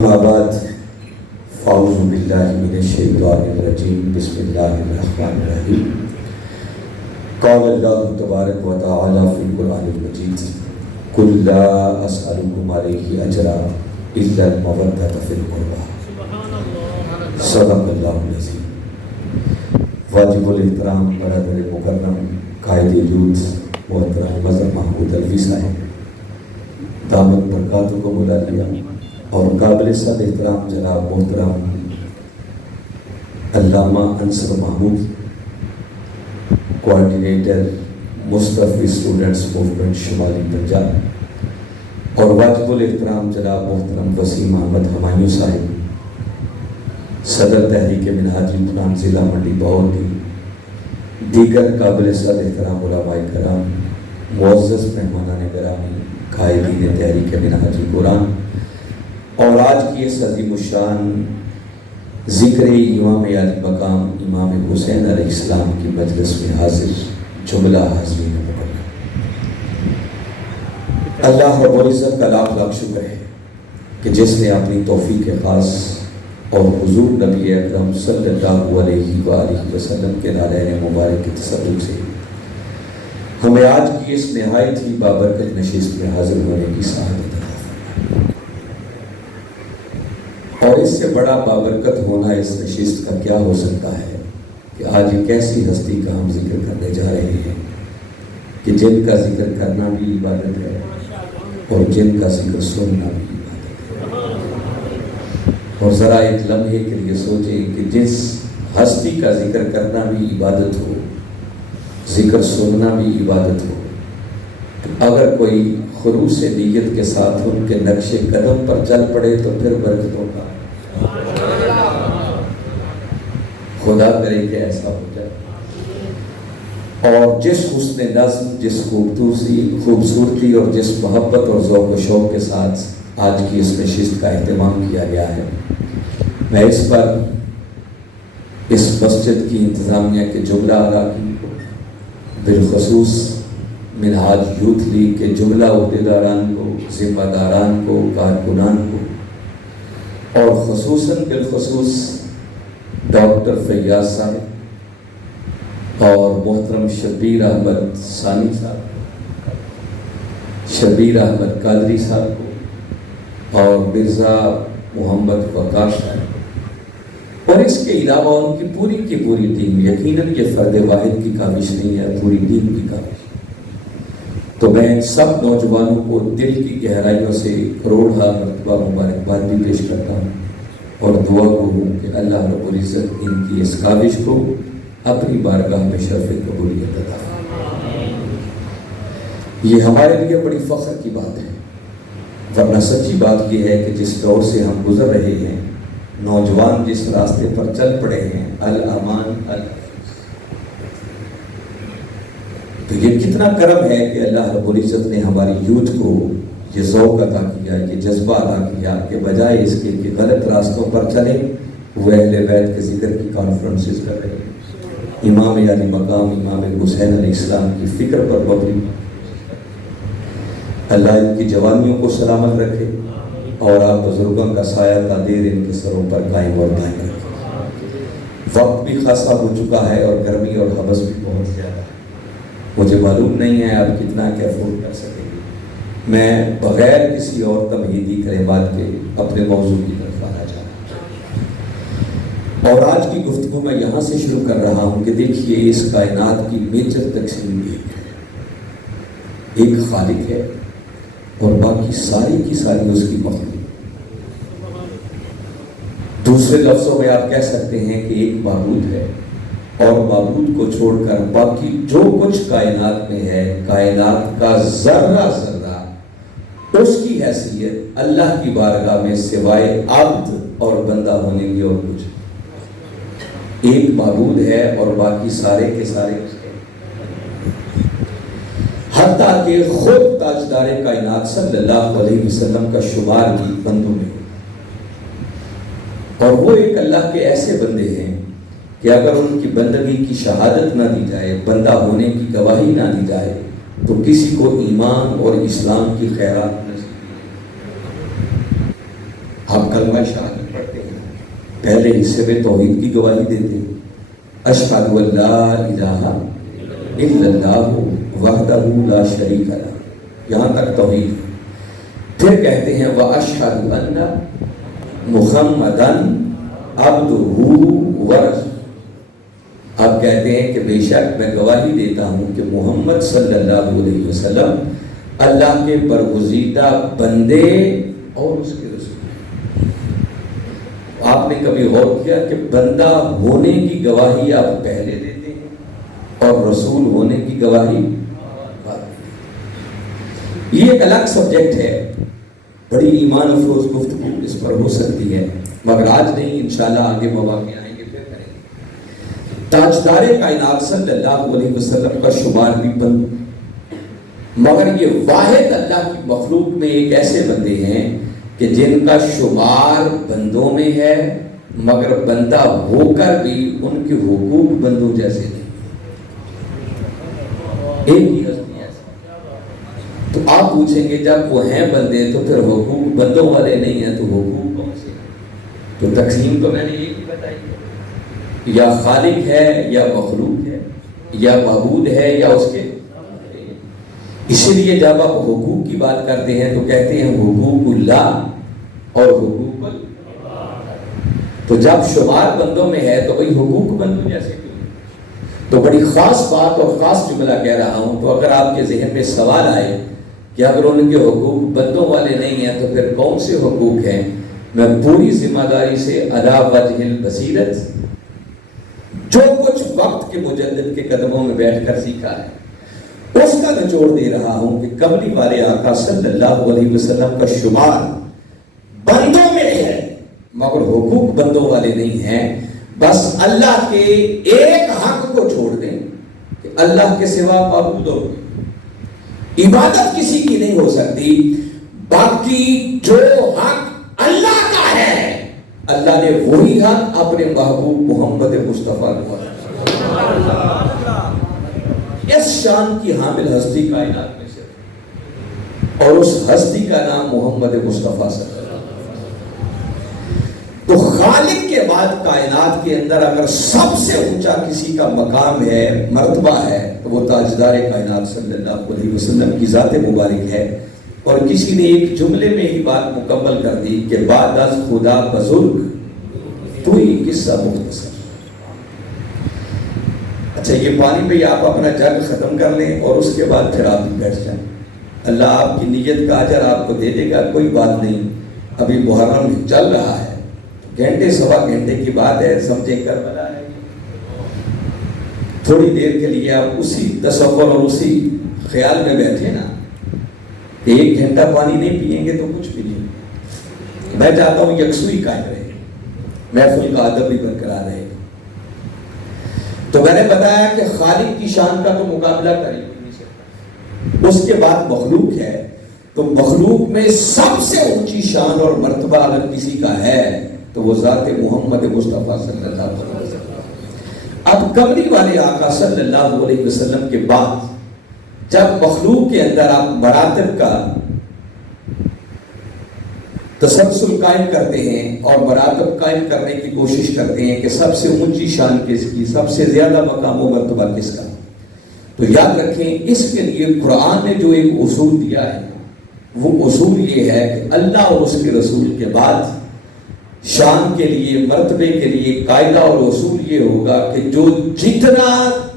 أما بعد فأعوذ بالله من الشيطان الرجيم بسم الله الرحمن الرحيم قال الله تبارك وتعالى في القرآن المجيد قل لا أسألكم عليه أجرا إلا المودة في القربى صدق الله العظيم. واجب الاحترام برادر مکرم قائد یوتھ محترم مظہر محمود الوی صاحب دامت برکاتہ کو بلا لیا، اور قابل صد احترام جناب محترم علامہ انصر محمود کوآرڈینیٹر مصطفی اسٹوڈنٹس موومنٹ شمالی پنجاب، اور واجب الاحترام جناب محترم وسیم احمد ہمایوں صاحب صدر تحریک منہاج القرآن ضلع منڈی بہوتی، دیگر قابل صد احترام علماء کرام، معزز مہمانان گرامی، قائدین تحریک منہاج القرآن، اور آج کی اس عظیم الشان ذکر امام عالی مقام امام حسین علیہ السلام کی مجلس میں حاضر جملہ حاضرین مکرم، اللہ رب العزت کا لاکھ لاکھ شکر ہے کہ جس نے اپنی توفیق خاص اور حضور نبی اکرم صلی اللہ علیہ وآلہ وسلم کے نالین مبارک کے تصدق سے ہمیں آج کی اس نہایت ہی بابرکت نشست میں حاضر ہونے کی سعادت عطا فرمائی، اور اس سے بڑا بابرکت ہونا اس نشست کا کیا ہو سکتا ہے کہ آج ایک ایسی ہستی کا ہم ذکر کرنے جا رہے ہیں کہ جن کا ذکر کرنا بھی عبادت ہے اور جن کا ذکر سننا بھی عبادت ہے۔ اور ذرا ایک لمحے کے لیے سوچیں کہ جس ہستی کا ذکر کرنا بھی عبادت ہو، ذکر سننا بھی عبادت ہو، اگر کوئی خلوص نیت کے ساتھ ان کے نقش قدم پر چل پڑے تو پھر برکتوں کا خدا کرے کہ ایسا ہو جائے۔ اور جس حسن نظم، جس خوبصورتی اور جس محبت اور ذوق و شوق کے ساتھ آج کی اس نشست کا اہتمام کیا گیا ہے، میں اس پر اس مسجد کی انتظامیہ کے جملہ اراکین کو، بالخصوص منہاج یوتھ لیگ کے جملہ عہدیداران کو، ذمہ داران کو، کارکنان کو، اور خصوصاً بالخصوص ڈاکٹر فیاض صاحب اور محترم شبیر احمد ثانی صاحب، شبیر احمد قادری صاحب کو، اور مرزا محمد وقار صاحب، اور اس کے علاوہ ان کی پوری ٹیم، یقیناً یہ فرد واحد کی کاوش نہیں ہے، پوری ٹیم کی کاوش۔ تو میں ان سب نوجوانوں کو دل کی گہرائیوں سے کروڑہا مرتبہ مبارکباد بھی پیش کرتا ہوں، اور دعا گو ہوں کہ اللہ رب العزت ان کی اس کاوش کو اپنی بارگاہ میں شرف قبولیت عطا فرمائے۔ یہ ہمارے لیے بڑی فخر کی بات ہے، ورنہ سچی بات یہ ہے کہ جس دور سے ہم گزر رہے ہیں، نوجوان جس راستے پر چل پڑے ہیں، الامان تو یہ کتنا کرم ہے کہ اللہ رب العزت نے ہماری یوتھ کو یہ ذوق عطا کیا، یہ جذبہ عطا کیا کہ بجائے اس کے کہ غلط راستوں پر چلے، وہ اہل بیت کے ذکر کی کانفرنسز کر رہے ہیں، امام عالی مقام امام حسین علیہ السلام کی فکر پر مبنی۔ اللہ ان کی جوانیوں کو سلامت رکھے، اور آپ بزرگوں کا سایہ تا دیر ان کے سروں پر قائم اور دائم رکھے۔ وقت بھی خاصا ہو چکا ہے، اور گرمی اور حبس بھی بہت زیادہ ہے، مجھے معلوم نہیں ہے آپ کتنا کیا افورڈ کر سکیں گے۔ میں بغیر کسی اور تمہیدی کلمات کے اپنے موضوع کی طرف آنا چاہتا ہوں، اور آج کی گفتگو میں یہاں سے شروع کر رہا ہوں کہ دیکھیے اس کائنات کی میجر تقسیم ایک خالق ہے اور باقی ساری کی ساری اس کی مخلوق۔ دوسرے لفظوں میں آپ کہہ سکتے ہیں کہ ایک معبود ہے، اور معبود کو چھوڑ کر باقی جو کچھ کائنات میں ہے، کائنات کا ذرہ ذرہ اس کی حیثیت اللہ کی بارگاہ میں سوائے عبد اور بندہ ہونے کی اور کچھ۔ ایک معبود ہے اور باقی سارے کے سارے اس کے، حتیٰ کہ خود تاجدار کائنات صلی اللہ علیہ وسلم کا شمار بھی بندوں میں، اور وہ ایک اللہ کے ایسے بندے ہیں کہ اگر ان کی بندگی کی شہادت نہ دی جائے، بندہ ہونے کی گواہی نہ دی جائے، تو کسی کو ایمان اور اسلام کی خیرات نصیب نہیں۔ آپ کلمہ کلمہ شہادت پڑھتے ہیں، پہلے حصے میں توحید کی گواہی دیتے ہیں، اشہد ان لا الہ الا اللہ وحدہ لا شریک لہ، یہاں تک توحید۔ پھر کہتے ہیں واشہد ان محمدًا عبدہ ورسولہ، آپ کہتے ہیں کہ بے شک میں گواہی دیتا ہوں کہ محمد صلی اللہ علیہ وسلم اللہ کے برگزیدہ بندے اور اس کے رسول۔ آپ نے کبھی غور کیا کہ بندہ ہونے کی گواہی آپ پہلے دیتے ہیں اور رسول ہونے کی گواہی بعد میں؟ یہ ایک الگ سبجیکٹ ہے، بڑی ایمان افروز گفتگو اس پر ہو سکتی ہے، مگر آج نہیں، انشاءاللہ آگے مواقع آئیں گے پھر کریں گے۔ تاجدار کائنات صلی اللہ علیہ وسلم کا شمار بھی بند، مگر یہ واحد اللہ کی مخلوق میں ایک ایسے بندے ہیں کہ جن کا شمار بندوں میں ہے، مگر بندہ ہو کر بھی ان کے حقوق بندوں جیسے نہیں، ایک ہی ہستی ایسا۔ تو آپ پوچھیں گے جب وہ ہیں بندے تو پھر حقوق بندوں والے نہیں ہیں تو حقوق کون سے؟ تو تقسیم تو میں نے یہ بتائی، یا خالق ہے یا مخلوق ہے، یا معبود ہے یا اس کے۔ اسی لیے جب آپ حقوق کی بات کرتے ہیں تو کہتے ہیں حقوق اللہ اور حقوق اللہ۔ تو جب شمار بندوں میں ہے تو بھئی حقوق بندوں جیسے کیوں؟ تو بڑی خاص بات اور خاص جملہ کہہ رہا ہوں، تو اگر آپ کے ذہن میں سوال آئے کہ اگر ان کے حقوق بندوں والے نہیں ہیں تو پھر کون سے حقوق ہیں، میں پوری ذمہ داری سے علی وجہ البصیرت جو کچھ وقت کے مجدد کے قدموں میں بیٹھ کر سیکھا ہے اس کا نچوڑ دے رہا ہوں کہ کملی والے آقا صلی اللہ علیہ وسلم کا شمار بندوں میں ہے مگر حقوق بندوں والے نہیں ہیں۔ بس اللہ کے ایک حق کو چھوڑ دیں کہ اللہ کے سوا معبود ہو، عبادت کسی کی نہیں ہو سکتی، باقی جو حق اللہ کا ہے اللہ نے وہی حق اپنے محبوب محمد مصطفیٰ کو اس شان کی حامل ہستی کائنات میں سے، اور اس ہستی کا نام محمد مصطفیٰ صلی اللہ علیہ وسلم۔ تو خالق کے بعد کائنات کے اندر اگر سب سے اونچا کسی کا مقام ہے، مرتبہ ہے، تو وہ تاجدار کائنات صلی اللہ علیہ وسلم کی ذات مبارک ہے۔ اور کسی نے ایک جملے میں ہی بات مکمل کر دی کہ بعد از خدا بزرگ تو ہی قصہ مختصر۔ اچھا، یہ پانی پہ آپ اپنا جگ ختم کر لیں اور اس کے بعد پھر آپ بیٹھ جائیں، اللہ آپ کی نیت کا اجر آپ کو دے دے گا، کوئی بات نہیں۔ ابھی محرم چل رہا ہے، گھنٹے سوا گھنٹے کی بات ہے، سمجھے کربلا ہے، تھوڑی دیر کے لیے آپ اسی تصور اور اسی خیال میں بیٹھے نا کہ ایک گھنٹہ پانی نہیں پئیں گے تو کچھ بھی نہیں۔ میں چاہتا ہوں یکسوئی قائم رہے، محفل کا ادب بھی برقرار رہے۔ تو میں نے بتایا کہ خالق کی شان کا تو مقابلہ کریں نہیں سکتا، اس کے بعد مخلوق ہے، تو مخلوق میں سب سے اونچی شان اور مرتبہ اگر کسی کا ہے تو وہ ذات محمد مصطفیٰ صلی اللہ علیہ وسلم۔ اب کملی والے آقا صلی اللہ علیہ وسلم کے بعد جب مخلوق کے اندر آپ مراتب کا تسلسل قائم کرتے ہیں اور مراتب قائم کرنے کی کوشش کرتے ہیں کہ سب سے اونچی شان کس کی، سب سے زیادہ مقام و مرتبہ کس کا، تو یاد رکھیں اس کے لیے قرآن نے جو ایک اصول دیا ہے وہ اصول یہ ہے کہ اللہ اور اس کے رسول کے بعد شان کے لیے، مرتبے کے لیے قاعدہ اور اصول یہ ہوگا کہ جو جتنا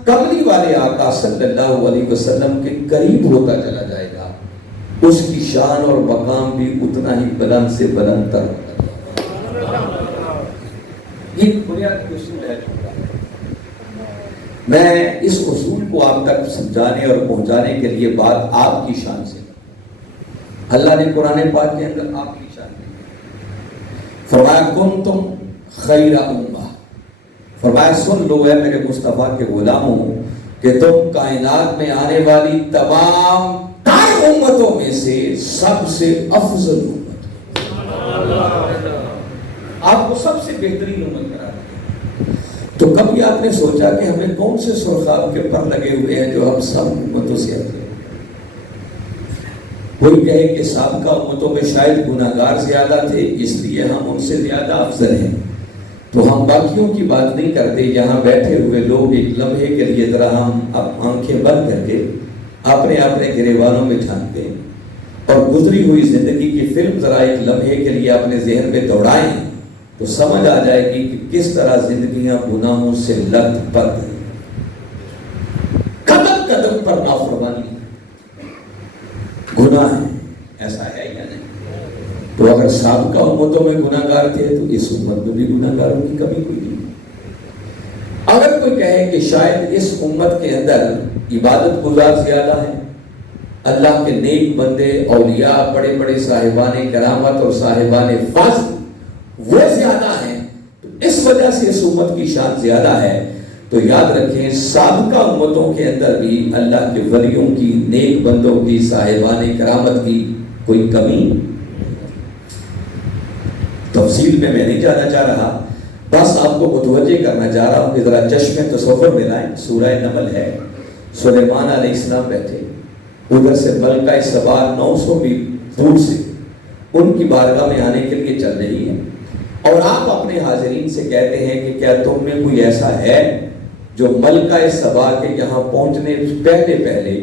کملی والے آقا صلی اللہ علیہ وسلم کے قریب ہوتا چلا جائے گا اس کی شان اور مقام بھی اتنا ہی بلند سے بلند تر ہوگا۔ یہ بنیادی اصول ہے۔ میں اس اصول کو آپ تک سمجھانے اور پہنچانے کے لیے بات آپ کی شان سے، اللہ نے قرآن پاک کے اندر آپ کی شان دی، فرمایا کنتم خیر امہ، فرمایا سن لو اے میرے مصطفیٰ کے غلاموں کہ تم کائنات میں آنے والی تمام تر امتوں میں سے سب سے افضل امت، آپ کو سب سے بہترین امت قرار دیا۔ تو کبھی آپ نے سوچا کہ ہمیں کون سے سرخاب کے پر لگے ہوئے ہیں جو ہم سب امتوں سے افضل ہیں؟ کوئی کہے کہ سابقہ امتوں میں شاید گناہگار زیادہ تھے اس لیے ہم ان سے زیادہ افضل ہیں، تو ہم باقیوں کی بات نہیں کرتے، یہاں بیٹھے ہوئے لوگ ایک لمحے کے لیے ذرا ہم آنکھیں بند کر کے اپنے اپنے گریبانوں میں جھانکتے ہیں اور گزری ہوئی زندگی کی فلم ذرا ایک لمحے کے لیے اپنے ذہن میں دوڑائیں تو سمجھ آ جائے گی کہ کس طرح زندگیاں گناہوں سے لت پت ہیں، قدم قدم پر نافرمانی گناہ ہے، ایسا ہے یا نہیں؟ تو اگر سابقہ امتوں میں گناہگار تھے تو اس امت میں بھی گناہگاروں کی کمی کوئی نہیں۔ اگر کوئی کہے کہ شاید اس امت کے اندر عبادت گزار زیادہ ہے، اللہ کے نیک بندے اولیاء بڑے بڑے صاحبان کرامت اور صاحبان فضل وہ زیادہ ہیں تو اس وجہ سے اس امت کی شان زیادہ ہے، تو یاد رکھیں سابقہ امتوں کے اندر بھی اللہ کے ولیوں کی، نیک بندوں کی، صاحبان کرامت کی کوئی کمی۔ تفصیل میں نہیں جانا چاہ رہا، بس آپ کو متوجہ کرنا چاہ رہا ہوں کہ ذرا چشم تصور میں لائیں۔ سورہ نمل ہے، سلیمان علیہ السلام بیٹھے، ادھر سے ملکہ سبا 900 میل دور سے ان کی بارگاہ میں آنے کے لیے چل رہی ہے، اور آپ اپنے حاضرین سے کہتے ہیں کہ کیا تم میں کوئی ایسا ہے جو ملکہ سبا کے یہاں پہنچنے پہلے پہلے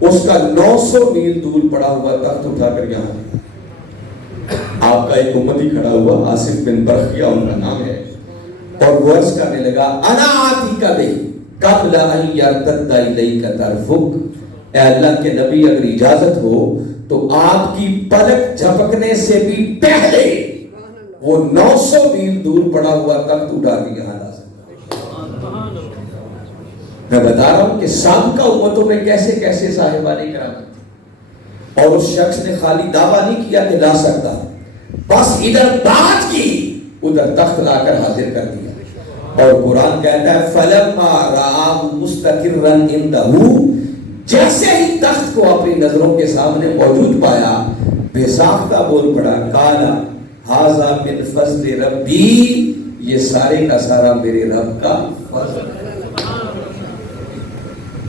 اس کا 900 میل دور پڑا ہوا تخت اٹھا کر یہاں آپ کا ایک امتی کھڑا ہوا، آصف بن برخیہ ان کا نام ہے، اور وہ عرض کرنے لگا انا آتی کا بے قبل ان یرتد الیک طرفک، اے اللہ کے نبی اگر اجازت ہو تو آپ کی پلک جھپکنے سے بھی پہلے وہ 900 میل دور پڑا ہوا تخت اٹھا کے یہاں لا سکتا۔ میں بتا رہا ہوں کہ سابقہ امتوں میں کیسے کیسے صاحبان کرامت تھے، اور اس شخص نے خالی دعویٰ نہیں کیا کہ لا سکتا، بس ادھر بات کی ادھر تخت لا کر حاضر کر دیا۔ اور قرآن کہتا ہے فَلَمَّا رَآهُ مُسْتَقِرًّا عِندَهُ، جیسے ہی تخت کو اپنی نظروں کے سامنے موجود پایا بے ساختہ بول پڑا قَالَ هَذَا مِنْ فَضْلِ رَبِّي، یہ سارے کا سارا میرے رب کا فضل ہے۔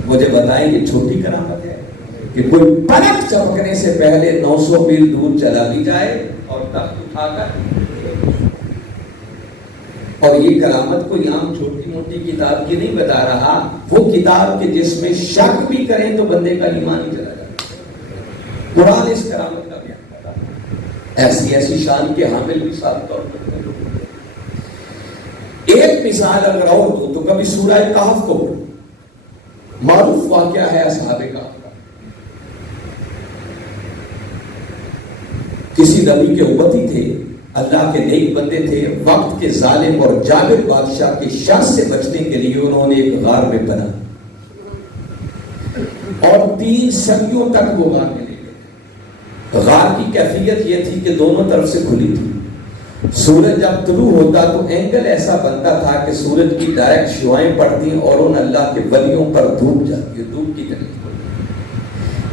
مجھے بتائیں یہ چھوٹی کرامت ہے کہ کوئی پلک چمکنے سے پہلے 900 میل دور چلا بھی جائے اور تخت اٹھا کر، اور یہ کرامت کوئی عام چھوٹی موٹی کتاب کی نہیں بتا رہا، وہ کتاب کے جس میں شک بھی کریں تو بندے کا ایمان ہی چلا جائے۔ قرآن اس کرامت کا بیان کرتا ہے، ایسی ایسی شان کے حامل بھی صاحب طور پر۔ ایک مثال اگر اور دو تو کبھی سورہ کہف کو پڑھو، معروف واقعہ ہے اصحاب کہف کا۔ کسی نبی کے امتی تھے، اللہ کے نیک بندے تھے، وقت کے ظالم اور جابر بادشاہ کے شر سے بچنے کے لیے انہوں نے ایک غار میں بنا، اور 3 صدیوں تک وہ غار میں لے گئے۔ غار کی کیفیت یہ تھی کہ دونوں طرف سے کھلی تھی، سورج جب طلوع ہوتا تو اینگل ایسا بنتا تھا کہ سورج کی ڈائریکٹ شعائیں پڑتی اور ان اللہ کے ولیوں پر دھوپ جاتی، دھوپ کی طرح۔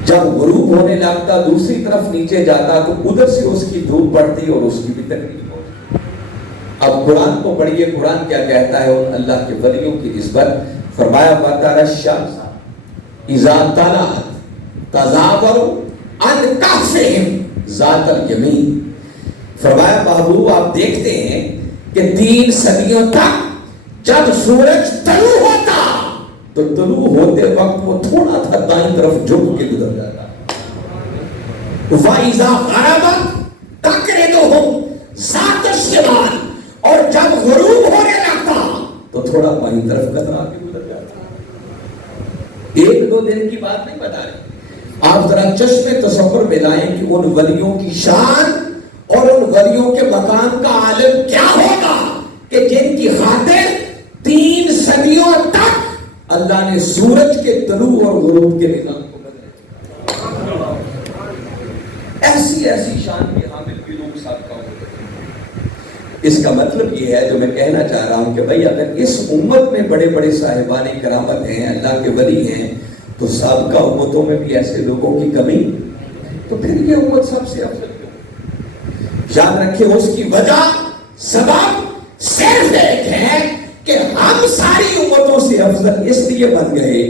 جب غروب ہونے لگتا دوسری طرف نیچے جاتا تو ادھر سے اس کی دھوپ پڑتی اور اس کی بھی تکلیف ہوتی۔ اب قرآن کو پڑھیے، قرآن کیا کہتا ہے ان اللہ کے ولیوں کی نسبت؟ فرمایا وَتَرَى الشَّمْسَ إِذَا طَلَعَتْ تَزَاوَرُ عَنْ كَهْفِهِمْ ذَاتَ الْيَمِينِ، فرمایا محبوب آپ دیکھتے ہیں کہ 3 صدیوں تک جب سورج طلوع ہوتا تو طلوع ہوتے وقت وہ تھوڑا تھا دائیں طرف جھک کے گزر جاتا، وَإِذَا غَرَبَتْ تَقْرِضُهُمْ ذَاتَ الشِّمَالِ، اور جب غروب ہونے لگتا تو تھوڑا بائیں طرف کترا کے گزر جاتا۔ 1-2 دن کی بات نہیں بتا رہے، آپ ذرا چشم تصور میں لائیں کہ ان ولیوں کی شان اور ان ولیوں کے مقام کا عالم کیا ہوگا کہ جن کی خاطر 3 صدیوں تک اللہ نے سورج کے طلوع اور غروب کے نظام کو بدلا۔ ایسی ایسی شان کے حامل بھی لوگ سابقہ ہوتے ہیں۔ اس کا مطلب یہ ہے جو میں کہنا چاہ رہا ہوں کہ بھائی اگر اس امت میں بڑے بڑے صاحبان کرامت ہیں، اللہ کے ولی ہیں، تو سابقہ امتوں میں بھی ایسے لوگوں کی کمی، تو پھر یہ امت سب سے افضل کیوں؟ یاد رکھیں اس کی وجہ سبب صرف ایک ہے کہ ہم ساری امتوں سے افضل اس لیے بن گئے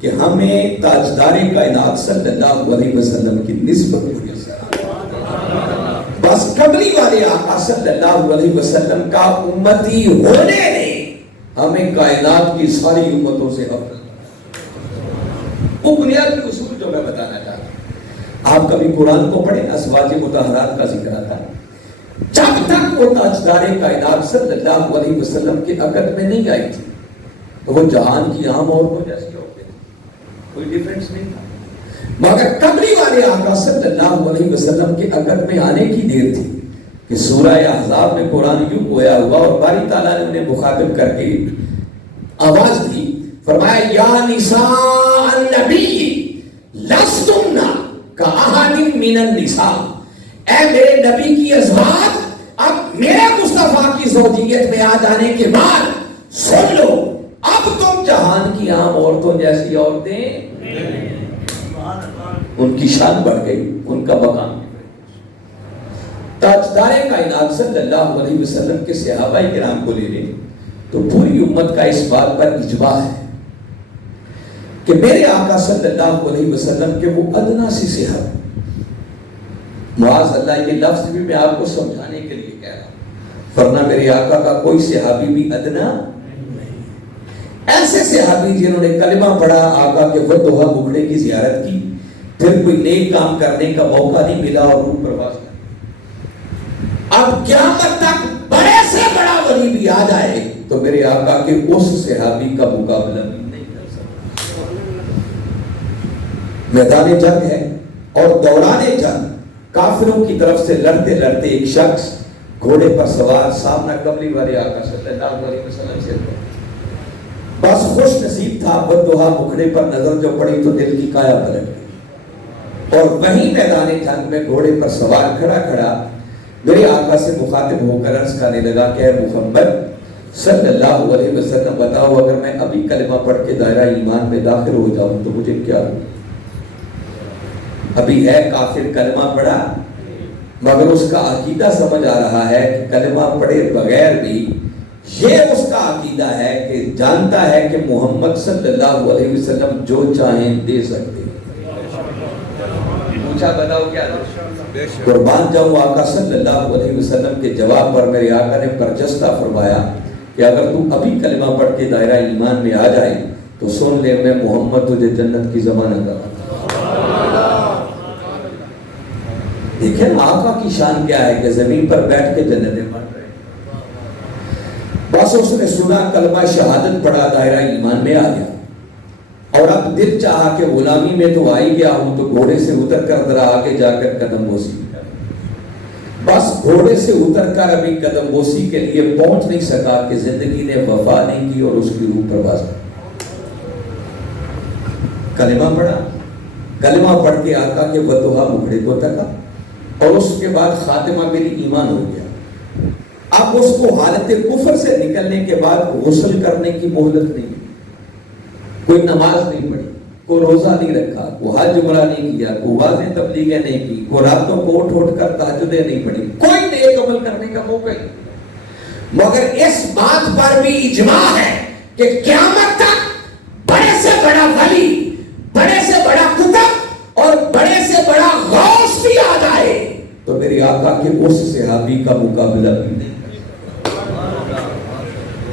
کہ ہمیں تاجدار کائنات صلی اللہ علیہ وسلم کی نسبت ہوئی بس قبلی والے آقا صلی اللہ علیہ وسلم کا امتی ہونے نے ہمیں کائنات کی ساری امتوں سے افضل وہ بنیادی اصول جو میں بتانا چاہتا ہوں. آپ کبھی قرآن کو پڑھیں ازواج مطہرات کا ذکر آتا ہے. جب تک وہ تاجدار کائنات صلی اللہ علیہ وسلم کے عقد میں نہیں آئی تھی تو وہ جہان کی عام عورتوں جیسی عورتیں تھیں, کوئی ڈیفرنس نہیں تھا. مگر قبلی والے آقا صلی اللہ علیہ وسلم کے عقد میں آنے کی دیر تھی کہ سورہ احزاب میں قرآن یوں گویا ہوا اور باری تعالیٰ نے انہیں مخاطب کر کے آواز دی, فرمایا یا نساء النبی لستن کاحد من النساء, اے میرے نبی کی ازواج اب میرے مصطفیٰ کی زوجیت میں آ جانے کے بعد سن لو, اب تم جہان کی عام عورتوں جیسی عورتیں. ان کی شان بڑھ گئی, ان کا مقام. تاجدار کائنات صلی اللہ علیہ وسلم کے صحابہ کرام کو لے لیں تو پوری امت کا اس بات پر اجماع ہے کہ میرے آقا صلی اللہ علیہ وسلم کے وہ ادنا سی صحت, معاذ اللہ یہ لفظ بھی میں آپ کو سمجھانے کے لیے کہہ رہا ہوں, ورنہ میرے آقا کا کوئی صحابی بھی ادنا نہیں. ایسے صحابی جنہوں نے کلمہ پڑھا, آقا کے ودھا بکھڑے کی زیارت کی, پھر کوئی نیک کام کرنے کا موقع نہیں ملا اور روح پرواز کر. اب قیامت تک بڑے سے بڑا ولی بھی آ جائے تو میرے آقا کے اس صحابی کا مقابلہ بھی نہیں کر سکتا. میدان جنگ ہے اور دوران جنگ کافروں کی طرف سے لڑتے لڑتے ایک شخص گھوڑے پر سوار سامنا قبلی والے آقا صلی اللہ علیہ وسلم سے ہوا. بس خوش نصیب تھا, بددعا مکھڑے پر نظر جو پڑی تو دل کی کایا پلٹ گئی, اور وہیں میدان جنگ میں گھوڑے پر سوار کھڑا کھڑا میرے آقا سے مخاطب ہو کر عرض کرنے لگا کہ اے محمد صلی اللہ علیہ وسلم بتاؤ, اگر میں ابھی کلمہ پڑھ کے دائرہ ایمان میں داخل ہو جاؤں تو مجھے کیا ہو؟ ابھی ہے کافر, کلمہ پڑھا مگر اس کا عقیدہ سمجھ آ رہا ہے کہ کلمہ پڑھے بغیر بھی یہ اس کا عقیدہ ہے کہ جانتا ہے کہ محمد صلی اللہ علیہ وسلم جو چاہیں دے سکتے. پوچھا بتاؤ کیا دے؟ قربان جاؤں آقا صلی اللہ علیہ وسلم کے جواب پر میرے آقا نے برجستہ فرمایا کہ اگر تو ابھی کلمہ پڑھ کے دائرہ ایمان میں آ جائے تو سن لے میں محمد تجھے جنت کی ضمانت کرتا. دیکھیں آقا کی شان کیا ہے کہ زمین پر بیٹھ کے جنتیں بن رہے. بس اس نے سنا, کلمہ شہادت پڑھا, دائرہ ایمان میں آ گیا, اور اب دل چاہا کہ غلامی میں تو آئی گیا ہوں تو گھوڑے سے اتر کر ذرا آگے جا کر قدم بوسی. بس گھوڑے سے اتر کر ابھی قدم بوسی کے لیے پہنچ نہیں سکا کہ زندگی نے وفا نہیں کی اور اس کی روح پرواز کی. کلمہ پڑھا, کلمہ پڑھ کے آقا کے ودھا مکھڑے کو تکا, اور اس کے بعد خاتمہ میری ایمان ہو گیا. اب اس کو حالت کفر سے نکلنے کے بعد غسل کرنے کی مہلت نہیں, کوئی نماز نہیں پڑھی, کوئی روزہ نہیں رکھا, کوئی حج عمرہ نہیں کیا, کوئی واضح تبلیغیں نہیں کی, کوئی راتوں کو اٹھ اٹھ کر تہجدیں نہیں پڑھی, کوئی نیک عمل کرنے کا موقع نہیں. مگر اس بات پر بھی اجماع ہے کہ قیامت تک بڑے سے بڑا ولی, بڑے سے بڑا قطب اور بڑے سے بڑا غوث بھی آ جائے تو میرے آقا کے اس صحابی کا مقابلہ بھی نہیں کر سکتا.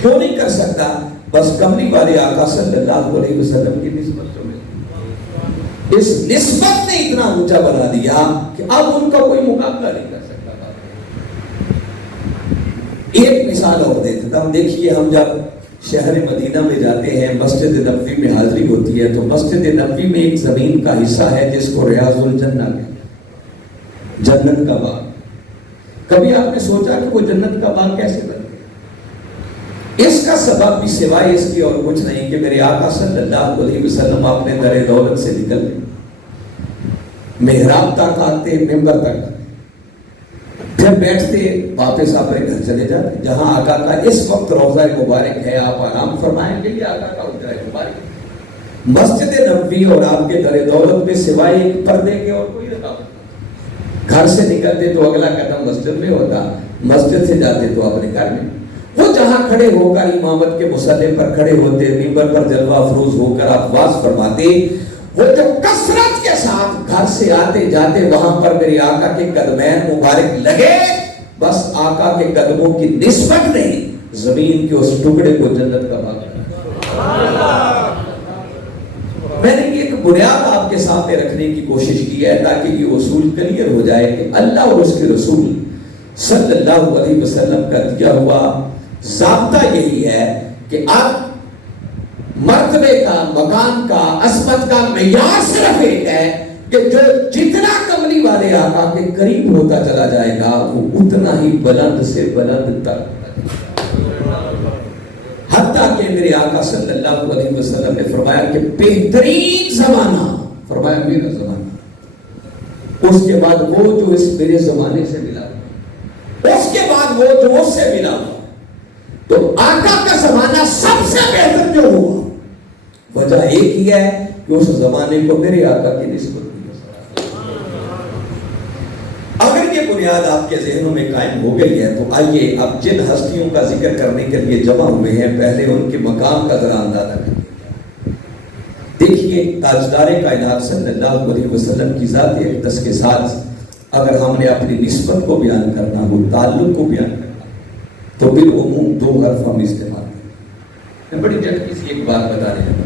کیوں نہیں کر سکتا؟ بس کملی والے آقا صلی اللہ علیہ وسلم کی نسبت جو میں اس نسبت نے اتنا اونچا بنا دیا کہ اب ان کا کوئی مقابلہ نہیں کر سکتا. ایک مثال اور دیتا ہوں. دیکھیے ہم جب شہر مدینہ میں جاتے ہیں, مسجد نبوی میں حاضری ہوتی ہے تو مسجد نبوی میں ایک زمین کا حصہ ہے جس کو ریاض الجنہ کہتے ہیں, جنت کا باغ. کبھی آپ نے سوچا کہ وہ جنت کا باغ کیسے بن گیا؟ اس کا سبب بھی سوائے اس کی اور کچھ نہیں کہ میرے آقا صلی اللہ علیہ وسلم اپنے در دولت سے نکل گئے, محراب تک آتے, ممبر تک آتے, پھر بیٹھتے, واپس اپنے گھر چلے جاتے. جہاں آقا کا اس وقت روضہ مبارک ہے, آپ آرام فرمائیں گے, یہ آقا کا حجرہ مبارک. مسجد نبوی اور آپ کے در دولت میں سوائے ایک پردے کے اور کوئی رکاوٹ نہیں. گھر سے نکلتے تو اگلا قدم مسجد میں ہوتا, مسجد سے جاتے تو اپنے گھر میں. وہ یہاں کھڑے ہو کر امامت کے مصلی پر کھڑے ہوتے، منبر پر جلوہ افروز ہو کر آپ واز فرماتے، وہ جو کثرت کے ساتھ گھر سے آتے جاتے وہاں پر میرے آقا کے قدمین مبارک لگے، بس آقا کے قدموں کی نسبت نہیں، زمین کے اس ٹکڑے کو جنت کا باغ بنا۔ میں نے ایک بنیاد آپ کے سامنے رکھنے کی کوشش کی ہے تاکہ یہ اصول کلیئر ہو جائے کہ اللہ اور اس کے رسول صلی اللہ علیہ وسلم کا دیا ہوا ضابطہ یہی ہے کہ اب مرتبے کا، مکان کا، عظمت کا معیار صرف ایک ہے کہ جو جتنا کملی والے آقا کے قریب ہوتا چلا جائے گا وہ اتنا ہی بلند سے بلند تک، حتیٰ کہ میرے آقا صلی اللہ علیہ وسلم نے فرمایا کہ بہترین زمانہ، فرمایا میرا زمانہ، اس کے بعد وہ جو اس میرے زمانے سے ملا، اس کے بعد وہ جو اس سے ملا، تو آقا کا زمانہ سب سے بہتر جو ہوا، وجہ ایک ہی ہے کہ اس زمانے کو میرے آقا کی نسبت دی۔ اگر یہ بنیاد آپ کے ذہنوں میں قائم ہو گئی ہے تو آئیے اب جن ہستیوں کا ذکر کرنے کے لیے جمع ہوئے ہیں پہلے ان کے مقام کا ذرا اندازہ کریں۔ دیکھیے تاجدار کائنات صلی اللہ علیہ وسلم کی ذات اقدس کے ساتھ اگر ہم نے اپنی نسبت کو بیان کرنا ہو، تعلق کو بیان کرنا تو بالعموم دو حرف ہم استعمال کریں۔ میں بڑی جلدی سے ایک بات بتا رہا ہوں،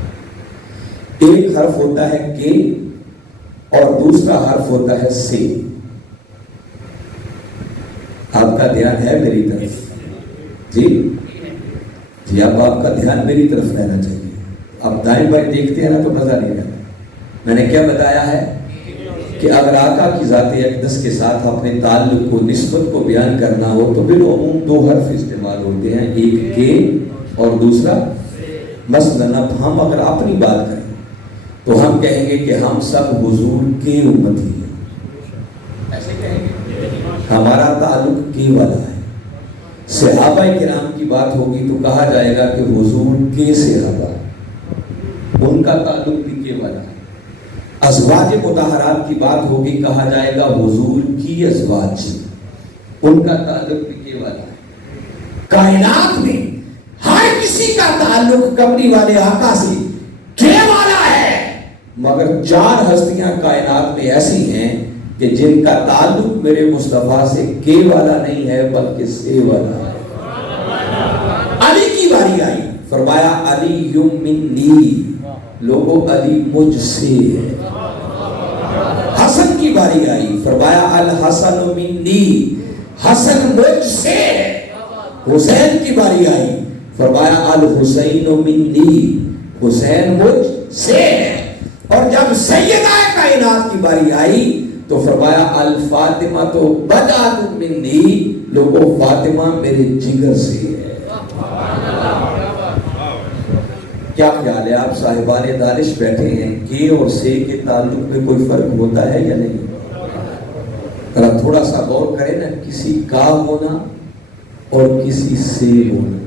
ایک حرف ہوتا ہے کے اور دوسرا حرف ہوتا ہے سے۔ آپ کا دھیان ہے میری طرف؟ جی اب آپ کا دھیان میری طرف رہنا چاہیے۔ اب دائیں بائیں دیکھتے ہیں نا تو مزہ نہیں رہتا۔ میں نے کیا بتایا ہے کہ اگر آقا کی ذات اقدس کے ساتھ اپنے تعلق کو، نسبت کو بیان کرنا ہو تو بالعموم دو حرف استعمال ہوتے ہیں، ایک کے اور دوسرا۔ مثلاً اب ہم اگر اپنی بات کریں تو ہم کہیں گے کہ ہم سب حضور کے امتی ہیں، ایسے کہیں گے، ہمارا تعلق کے والا ہے۔ صحابہ کرام کی بات ہوگی تو کہا جائے گا کہ حضور کے صحابہ، ان کا تعلق بھی کے والا ہے۔ ازواج مطہرات کی بات ہوگی، کہا جائے گا حضور کی ازواج، ان کا تعلق بھی کے والا ہے۔ کائنات میں ہر کسی کا تعلق کملی والے آقا سے کے والا ہے، مگر چار ہستیاں کائنات میں ایسی ہیں کہ جن کا تعلق میرے مصطفیٰ سے کے والا نہیں ہے بلکہ سے والا ہے۔ علی کی باری آئی، فرمایا علی منی، لوگو علی مجھ سے ہے۔ حسن کی باری آئی، فرمایا الحسن منی، حسن مجھ سے ہے۔ حسین کی باری آئی، فرمایا الحسین منی، حسین مجھ سے ہے۔ اور جب سیدہ کائنات کی باری آئی تو فرمایا الفاطمہ تو بدعت منی، لوگوں فاطمہ میرے جگر سے ہے۔ کیا خیال ہے آپ صاحبان دانش بیٹھے ہیں، کے اور سے کے تعلق میں کوئی فرق ہوتا ہے یا نہیں؟ ذرا تھوڑا سا غور کریں نا، کسی کا ہونا اور کسی سے ہونا،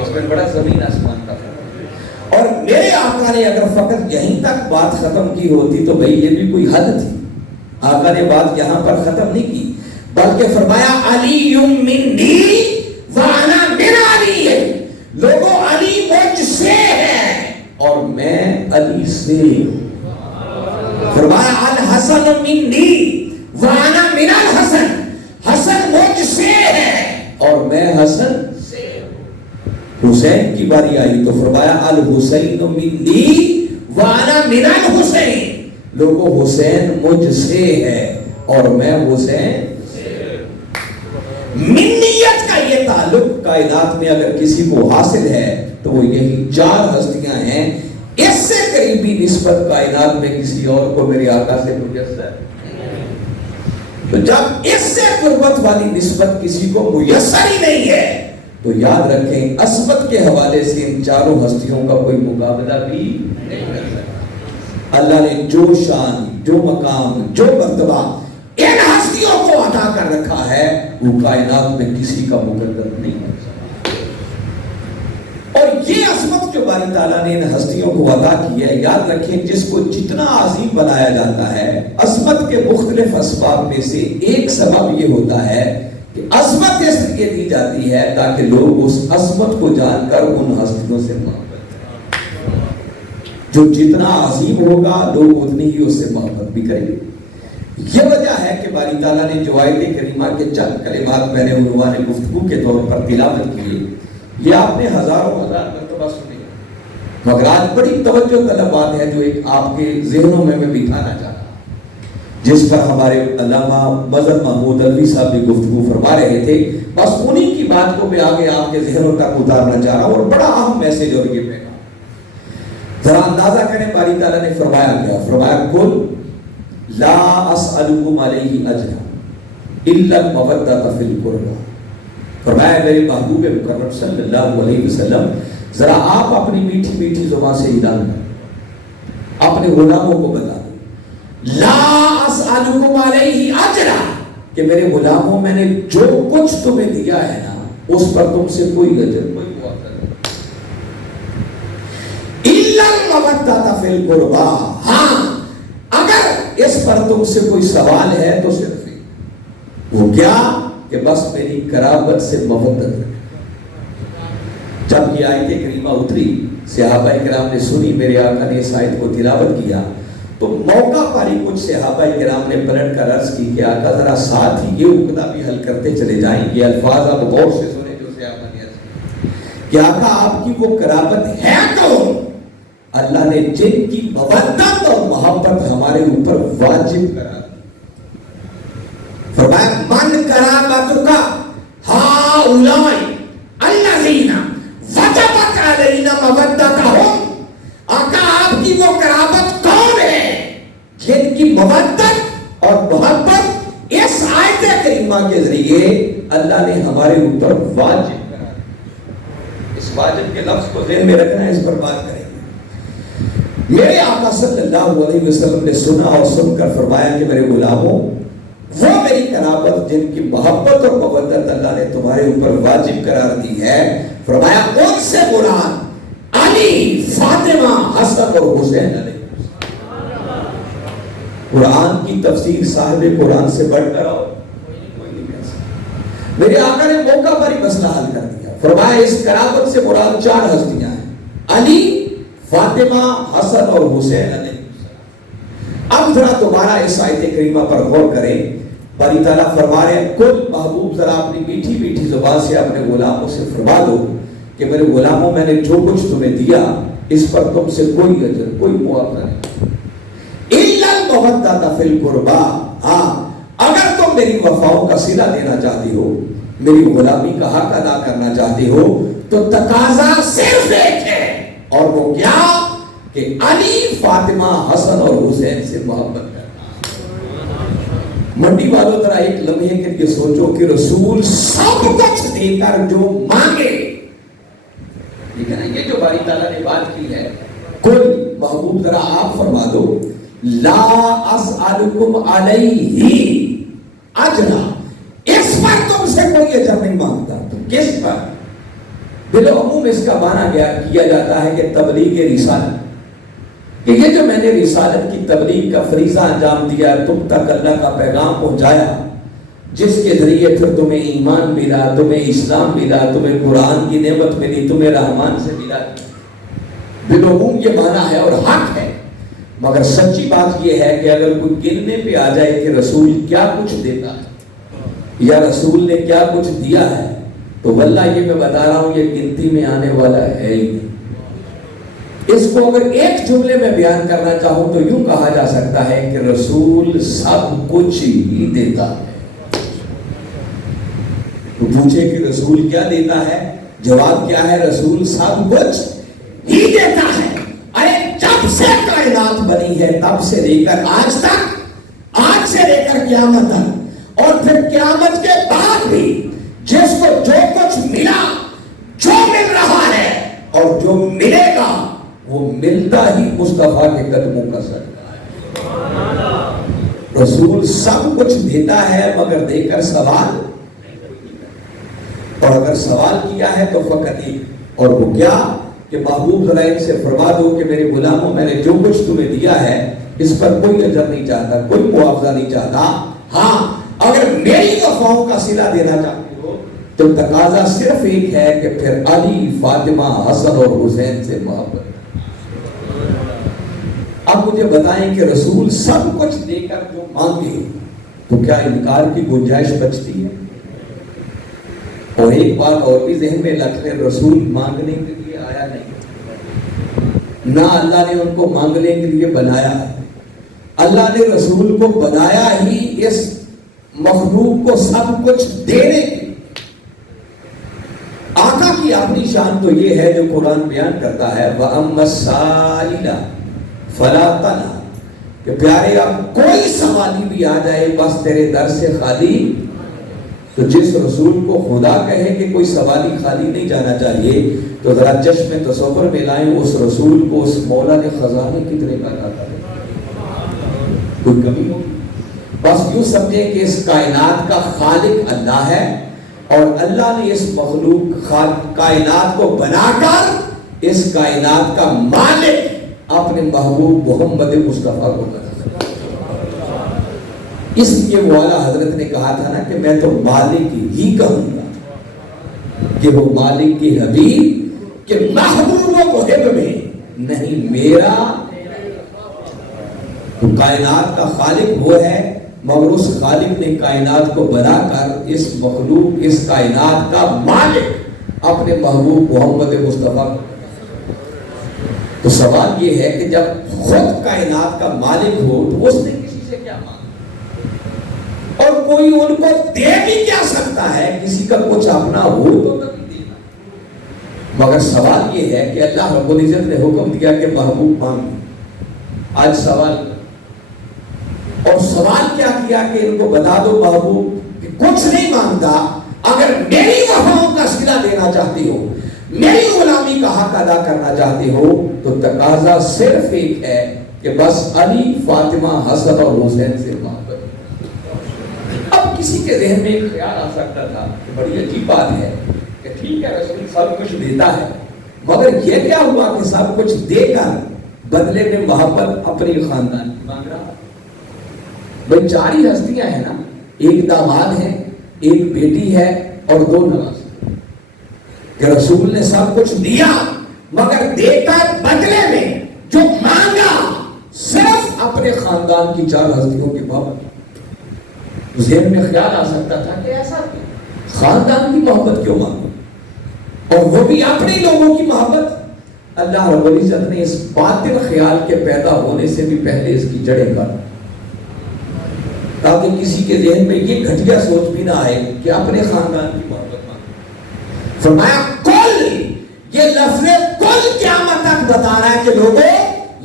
اس میں بڑا زمین آسمان کا فرق۔ اور میرے آقا نے اگر فقط یہیں تک بات ختم کی ہوتی تو بھئی یہ بھی کوئی حد تھی۔ آقا نے بات یہاں پر ختم نہیں کی بلکہ فرمایا علی منی وانا من علی، لوگوں علی مجھ سے ہے اور میں علی سے۔ فرمایا الحسن منی وانا من الحسن، حسن مجھ سے ہے اور میں حسن۔ حسین کی باری آئی تو فرمایا الحسین منی وانا من الحسین، لوگوں حسین مجھ سے ہے اور میں حسین۔ منیت کا یہ تعلق کائنات میں اگر کسی کو حاصل ہے تو وہ یہی چار ہستیاں ہیں، اس سے قریبی نسبت کائنات میں کسی اور کو میرے آقا سے میسر۔ تو جب اس سے قربت والی نسبت کسی کو میسر ہی نہیں ہے تو یاد رکھیں عظمت کے حوالے سے ان چاروں ہستیوں کا کوئی مقابلہ بھی نہیں کر سکتا۔ اللہ نے جو شان، جو مقام، جو مرتبہ ان ہستیوں کو عطا کر رکھا ہے وہ کائنات میں کسی کا مقدر نہیں کر سکتا۔ اور یہ عظمت جو باری تعالیٰ نے ان ہستیوں کو عطا کی ہے، یاد رکھیں جس کو جتنا عظیم بنایا جاتا ہے، عظمت کے مختلف اسباب میں سے ایک سبب یہ ہوتا ہے کہ عظمت اس یہ دی جاتی ہے تاکہ لوگ اس عظمت کو جان کر ان ہستیوں سے محبت کریں۔ جو جتنا عظیم ہوگا لوگ اتنی ہی اس سے محبت بھی کریں گے۔ یہ وجہ ہے کہ باری تعالیٰ نے جو آیت کریمہ کے چند کلمات میں نے عنوان گفتگو کے طور پر تلاوت کیے، یہ آپ نے ہزاروں مرتبہ سنے، مگر آج بڑی توجہ طلب بات ہے جو ایک آپ کے ذہنوں میں بٹھانا چاہتا ہوں، جس پر ہمارے علامہ مظہر محمود علوی صاحب بھی گفتگو فرما رہے تھے۔ بس انہی کی بات کو میں آگے آپ کے ذہنوں تک اتارنا چاہ رہا ہوں، اور بڑا اہم میسج اور یہ پیغام۔ ذرا اندازہ کریں باری تعالیٰ نے فرمایا کیا؟ فرمایا کل لا اسألکم علیہ اجرا الا المودۃ فی القربى۔ فرمایا میرے محبوب مکرم صلی اللہ علیہ وسلم، ذرا آپ اپنی میٹھی میٹھی زبان سے اعلان کریں، اپنے غلاموں کو بتا دیں، لا اسألکم علیہ اجرا، کہ میرے غلاموں میں نے جو کچھ تمہیں دیا ہے نا اس پر تم سے کوئی اجر کوئی معاوضہ نہیں، الا المودۃ فی القربى، ہاں اگر اس پر تم سے کوئی سوال ہے تو صرف وہ کیا کہ بس میری قرابت سے مودت رکھنا۔ جب یہ آیت کریمہ اتری، صحابہ کرام نے سنی، میرے آقا نے اس آیت کو تلاوت کیا، تو موقع پر ہی کچھ صحابہ کرام نے پلٹ کر عرض کی کہ آقا ذرا ساتھ ہی یہ عقدہ بھی حل کرتے چلے جائیں۔ یہ الفاظ آپ غور سے سنیں جو صحابہ نے عرض کی کہ آقا آپ کی وہ قرابت ہے کون؟ اللہ نے جن کی مودت اور محبت ہمارے اوپر واجب کرا دی، فرمایا من قرابتک ہؤلاء الذین وجبت علینا مودتہم، آقا آپ کی وہ قرابت کون ہے جن کی مودت اور محبت اس آیت کریمہ کے ذریعے اللہ نے ہمارے اوپر واجب کرا دی۔ اس واجب کے لفظ کو ذہن میں رکھنا ہے، اس پر بات کریں۔ میرے آقا صلی اللہ علیہ وسلم نے سنا اور سن کر فرمایا کہ میرے غلاموں، وہ میری قرابت جن کی محبت اور مودت اللہ نے تمہارے اوپر واجب قرار دی ہے، فرمایا ان سے مراد علی، فاطمہ، حسن اور حسین علیہ۔ قرآن کی تفسیر صاحب قرآن سے بڑھ کر اور کوئی نہیں کر سکتا۔ میرے آقا نے موقع پر ہی مسئلہ حل کر دیا، فرمایا اس قرابت سے مراد چار ہستیاں ہیں، علی، فاطمہ، حسن اور حسین علیہ السلام۔ اب ذرا دوبارہ اس آیت کریمہ پر غور کریں، باری تعالیٰ فرما رہے ہیں کل محبوب ذرا اپنی میٹھی میٹھی زبان سے اپنے غلاموں سے فرما دو کہ میرے غلاموں میں نے جو کچھ تمہیں دیا اس پر تم سے کوئی اجر کوئی معاوضہ نہیں، الا المودۃ فی القربى، ہاں اگر تم میری وفاؤں کا صلہ دینا چاہتی ہو، میری غلامی کا حق ادا کرنا چاہتی ہو، تو تقاضا صرف ایک ہے، اور وہ کیا کہ علی، فاطمہ، حسن اور حسین سے محبت کرنا۔ منڈی والوں ذرا ایک لمحے کے لیے سوچو کہ رسول سب کچھ دے کر جو مانگے، لیکن یہ جو باری تعالیٰ نے بات کی ہے، کل محبوب ذرا آپ فرما دو لا اسألکم علیہ اجرا، اس پر تم سے کوئی اجر نہیں مانگتا۔ تو کس پر؟ بالعموم اس کا معنی کیا جاتا ہے کہ تبلیغ رسالت، کہ یہ جو میں نے رسالت کی تبلیغ کا فریضہ انجام دیا، تم تک اللہ کا پیغام پہنچایا، جس کے ذریعے پھر تمہیں ایمان ملا، تمہیں اسلام ملا، تمہیں قرآن کی نعمت ملی، تمہیں رحمان سے ملا، بالعموم یہ معنی ہے اور حق ہے۔ مگر سچی بات یہ ہے کہ اگر کوئی گننے پہ آ جائے کہ رسول کیا کچھ دیتا ہے یا رسول نے کیا کچھ دیا ہے، تو واللہ یہ میں بتا رہا ہوں یہ گنتی میں آنے والا ہے ہی نہیں۔ اس کو اگر ایک جملے میں بیان کرنا چاہوں تو یوں کہا جا سکتا ہے کہ رسول سب کچھ ہی دیتا ہے۔ تو پوچھے کہ رسول کیا دیتا ہے، جواب کیا ہے؟ رسول سب کچھ ہی دیتا ہے۔ ارے جب سے کائنات بنی ہے تب سے لے کر آج تک، آج سے لے کر قیامت تک، اور پھر قیامت کے بعد بھی جس کو جو کچھ ملا، جو مل رہا ہے اور جو ملے گا، وہ ملتا ہی مصطفیٰ کے قدموں کا صدقہ ہے۔ رسول سب کچھ دیتا ہے مگر دے کر سوال، اور اگر سوال کیا ہے تو فقط ایک، اور وہ کیا کہ محبوب ذرا ان سے فرما دو کہ میرے غلاموں میں نے جو کچھ تمہیں دیا ہے اس پر کوئی اجر نہیں چاہتا، کوئی معاوضہ نہیں چاہتا، ہاں اگر میری وفاؤں کا صلہ دینا چاہتے ہو تو تقاضا صرف ایک ہے کہ پھر علی، فاطمہ، حسن اور حسین سے محبت۔ اب مجھے بتائیں کہ رسول سب کچھ دے کر جو مانگے تو کیا انکار کی گنجائش بچتی ہے؟ اور ایک بات اور بھی ذہن میں رکھ لیں، رسول مانگنے کے لیے آیا نہیں، نہ اللہ نے ان کو مانگنے کے لیے بنایا ہے۔ اللہ نے رسول کو بنایا ہی اس مخلوق کو سب کچھ دینے کے۔ آقا کی اپنی شان تو یہ ہے جو قرآن بیان کرتا ہے وَأَمَّا السَّائِلَ فَلَا تَنْهَرْ، کہ پیارے اب کوئی سوالی بھی آ جائے بس تیرے در سے خالی۔ تو جس رسول کو خدا کہے کہ کوئی سوالی خالی نہیں جانا چاہیے تو ذرا چشم تصور میں لائیں اس رسول کو اس مولا نے خزانے کتنے پیدا کرے، کوئی کمی ہو؟ بس یوں سمجھے کہ اس کائنات کا خالق اللہ ہے اور اللہ نے اس مخلوق کائنات کو بنا کر اس کائنات کا مالک اپنے محبوب محمد مصطفیٰ کو بنا۔ اس لیے والا حضرت نے کہا تھا نا کہ میں تو مالک ہی کہوں گا کہ وہ مالک کی حبیب کہ محبوب و محب میں نہیں میرا۔ تو کائنات کا خالق وہ ہے، مگر اس خالق نے کائنات کو بنا کر اس مخلوق اس کائنات کا مالک اپنے محبوب محمد مصطفیٰ۔ تو سوال یہ ہے کہ جب خود کائنات کا مالک ہو تو اس نے کسی سے کیا مانگا؟ اور کوئی ان کو دے بھی کیا سکتا ہے؟ کسی کا کچھ اپنا ہو تو کبھی دینا۔ مگر سوال یہ ہے کہ اللہ رب العزت نے حکم دیا کہ محبوب مانگو۔ آج سوال اور سوال کیا کیا کہ ان کو بتا دو محبوب کہ کچھ نہیں مانگتا، اگر میری وفاؤں کا صلہ دینا چاہتی ہو، میری غلامی کا حق ادا کرنا چاہتی ہو تو تقاضا صرف ایک ہے کہ بس علی، فاطمہ، حسن اور حسین سے محبت۔ اب کسی کے ذہن میں ایک خیال آ سکتا تھا کہ بڑی عجیب بات ہے کہ ٹھیک ہے رسول سب کچھ دیتا ہے، مگر یہ کیا ہوا کہ سب کچھ دے کر بدلے میں محبت اپنی خاندان کی مانگ رہا؟ بھئی 4 ہی ہستیاں ہیں نا، ایک داماد ہے، ایک بیٹی ہے اور 2 نواز، کہ رسول نے سب کچھ دیا مگر دے کر بدلے میں جو مانگا صرف اپنے خاندان کی 4 ہستیوں کی محبت۔ ذہن میں خیال آ سکتا تھا کہ ایسا کیوں؟ خاندان کی محبت کیوں مانگو اور وہ بھی اپنے لوگوں کی محبت؟ اللہ رب العزت نے اس باطل خیال کے پیدا ہونے سے بھی پہلے اس کی جڑیں کاٹی تاکہ کسی کے ذہن میں یہ گھٹیا سوچ بھی نہ آئے کہ اپنے خاندان کی محبت مانگو۔ فرمایا کل، یہ لفظ کل قیامت تک بتا رہا ہے کہ لوگوں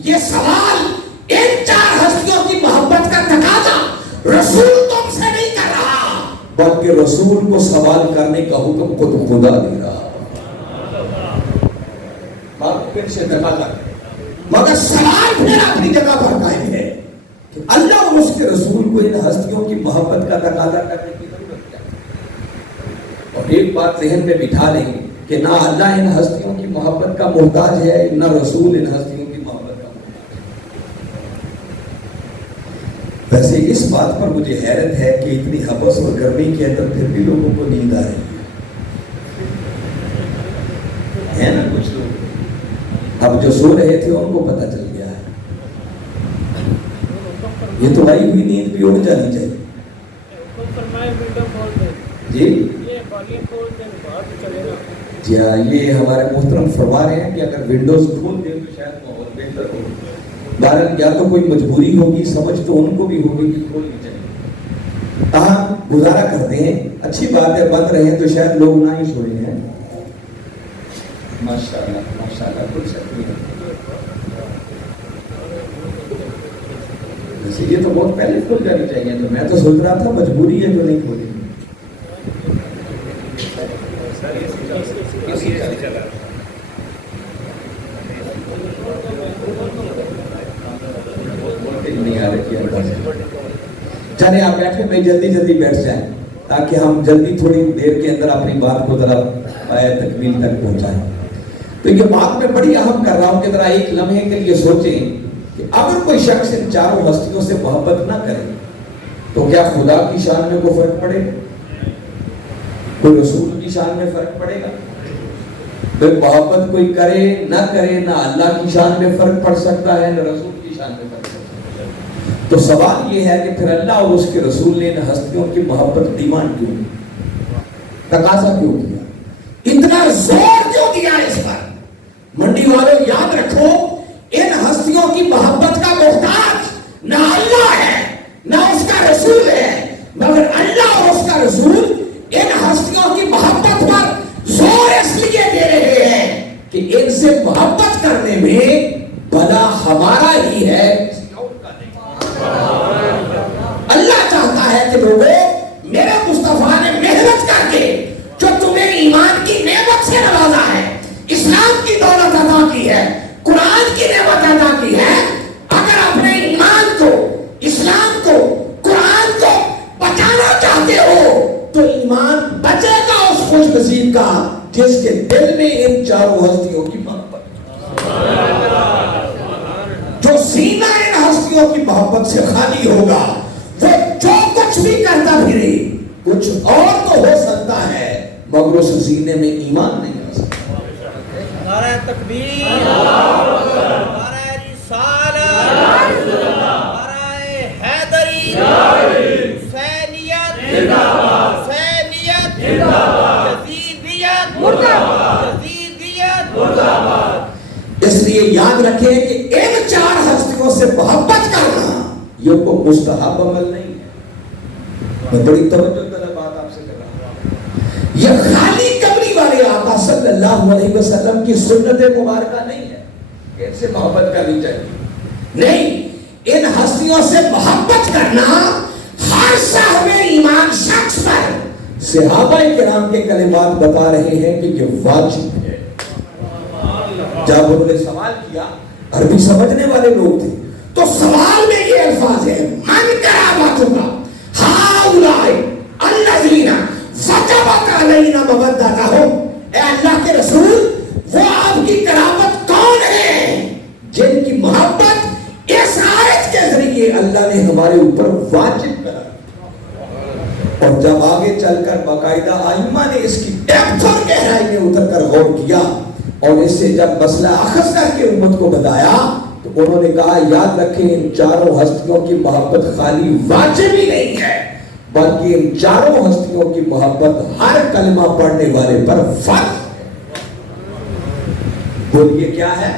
یہ سوال ان 4 ہستیوں کی محبت کا تقاضا رسول تم سے نہیں کر رہا، بلکہ رسول کو سوال کرنے کا حکم خود خدا دے رہا۔ بات پھر سے تقاضا مگر سوال پھر اپنی جگہ پر قائم ہے کہ اللہ اور اس کے رسول کو ان ہستیوں کی محبت کا تقاضا کرنے کی ضرورت ہے۔ اور ایک بات ذہن میں بٹھا لیں کہ نہ اللہ ان ہستیوں کی محبت کا محتاج ہے، نہ رسول ان ہستیوں کی محبت کا محتاج ہے۔ ویسے اس بات پر مجھے حیرت ہے کہ اتنی حبس اور گرمی کے اندر پھر بھی لوگوں کو نیند آ رہی ہے نا؟ کچھ لوگ اب جو سو رہے تھے ان کو پتہ چل گیا ہے، یہ تو آئی ہوئی نیند بھی اڑ جانی چاہیے۔ جی جی ہاں، یہ ہمارے محترم فرما رہے ہیں کہ اگر ونڈوز کھول دیں تو شاید ماحول بہتر ہو۔ بہرحال یا تو کوئی مجبوری ہوگی، سمجھ تو ان کو بھی ہوگی کہ کھولنی چاہیے، تاہم گزارا کرتے ہیں، اچھی بات ہے، بند رہے تو شاید لوگ نہ ہی چھوڑیں ہیں۔ ماشاءاللہ ماشاءاللہ، کھل سکتی ہے ویسے یہ تو بہت پہلے کھل جانی چاہیے، تو میں تو سوچ رہا تھا مجبوری ہے تو نہیں کھولی۔ چلے آپ بیٹھے، میں جلدی بیٹھ جائیں تاکہ ہم جلدی تھوڑی دیر کے اندر اپنی بات کو ذرا تکمیل تک پہنچائیں۔ تو یہ بات میں بڑی اہم کر رہا ہوں کہ ذرا ایک لمحے کے لیے سوچیں کہ اگر کوئی شخص ان 4 ہستیوں سے محبت نہ کرے تو کیا خدا کی شان میں کوئی فرق پڑے؟ کوئی رسول کی شان میں فرق پڑے گا؟ کوئی محبت کوئی کرے نہ کرے، نہ اللہ کی شان میں فرق پڑ سکتا ہے نہ رسول کی شان میں فرق پڑ سکتا ہے۔ تو سوال یہ ہے کہ پھر اللہ اور اس کے رسول نے ان ہستیوں کی محبت ڈیمانڈ کیوں، تقاضا کیوں کیا، اتنا زور کیوں دیا اس پر؟ منڈی والوں یاد رکھو، ان ہستیوں کی محبت کا محتاج نہ اللہ ہے نہ اس کا رسول ہے، مگر اللہ اور اس کا رسول ان ہستیوں کی محبت پر زور اس لیے دے رہے ہیں کہ ان سے محبت کرنے میں بھلا ہمارا ہی ہے، اللہ چاہتا ہے کہ لوگوں میرے مصطفیٰ نے محنت کر کے جو تمہیں ایمان کی نعمت سے نوازا ہے، اسلام کی دولت عطا کی ہے، قرآن کی نعمت عطا کی ہے، اگر اپنے ایمان کو، اسلام کو، قرآن کو بچانا چاہتے ہو تو ایمان بچے گا اس خوش نصیب کا جس کے دل میں ان چاروں ہستیوں کی محبت، جو سینہ ان ہستیوں کی محبت سے خالی ہوگا وہ جو کچھ بھی کرتا پھرے، کچھ اور تو ہو سکتا ہے مگر اس سینے میں ایمان نہیں آ سکتا۔ نعرہ تکبیر، نعرہ رسالت، نعرہ حیدری، حسینیت، حسینیت، یزیدیت، یزیدیت۔ اس لیے یاد رکھیں کہ ان چار ہستیوں سے محبت کرنا یہ کوئی مستحب عمل نہیں ہے۔ میں بڑی توجہ طلب بات آپ سے کر رہا ہوں، یہ خالی کمری والے آقا صلی اللہ علیہ وسلم کی سنت مبارکہ نہیں ہے کہ ان سے محبت کرنی چاہیے، نہیں، ان ہستیوں سے محبت کرنا ہر صاحب ایمان شخص پر، صحابہ کرام کے کلمات بتا رہے ہیں کہ یہ واجب ہے۔ جب انہوں نے سوال کیا، عربی سمجھنے والے لوگ تھے، تو سوال میں یہ الفاظ ہے، من قرابتک ہؤلاء الذین وجبت علینا مودتہم، اے اللہ کے رسول وہ آپ کی قرابت کون ہے جن کی محبت اس آیت کے ذریعے اللہ نے ہمارے اوپر واجب کرا۔ اور جب آگے چل کر باقاعدہ ائمہ نے اس کی ڈیپتھ اور گہرائی میں اتر کر غور کیا اور اس سے جب مسئلہ اخذ کر کے امت کو بتایا تو انہوں نے کہا یاد رکھیں ان چاروں ہستیوں کی محبت خالی واجب ہی نہیں ہے بلکہ ان چاروں ہستیوں کی محبت ہر کلمہ پڑھنے والے پر فرض ہے۔ بولیے کیا ہے؟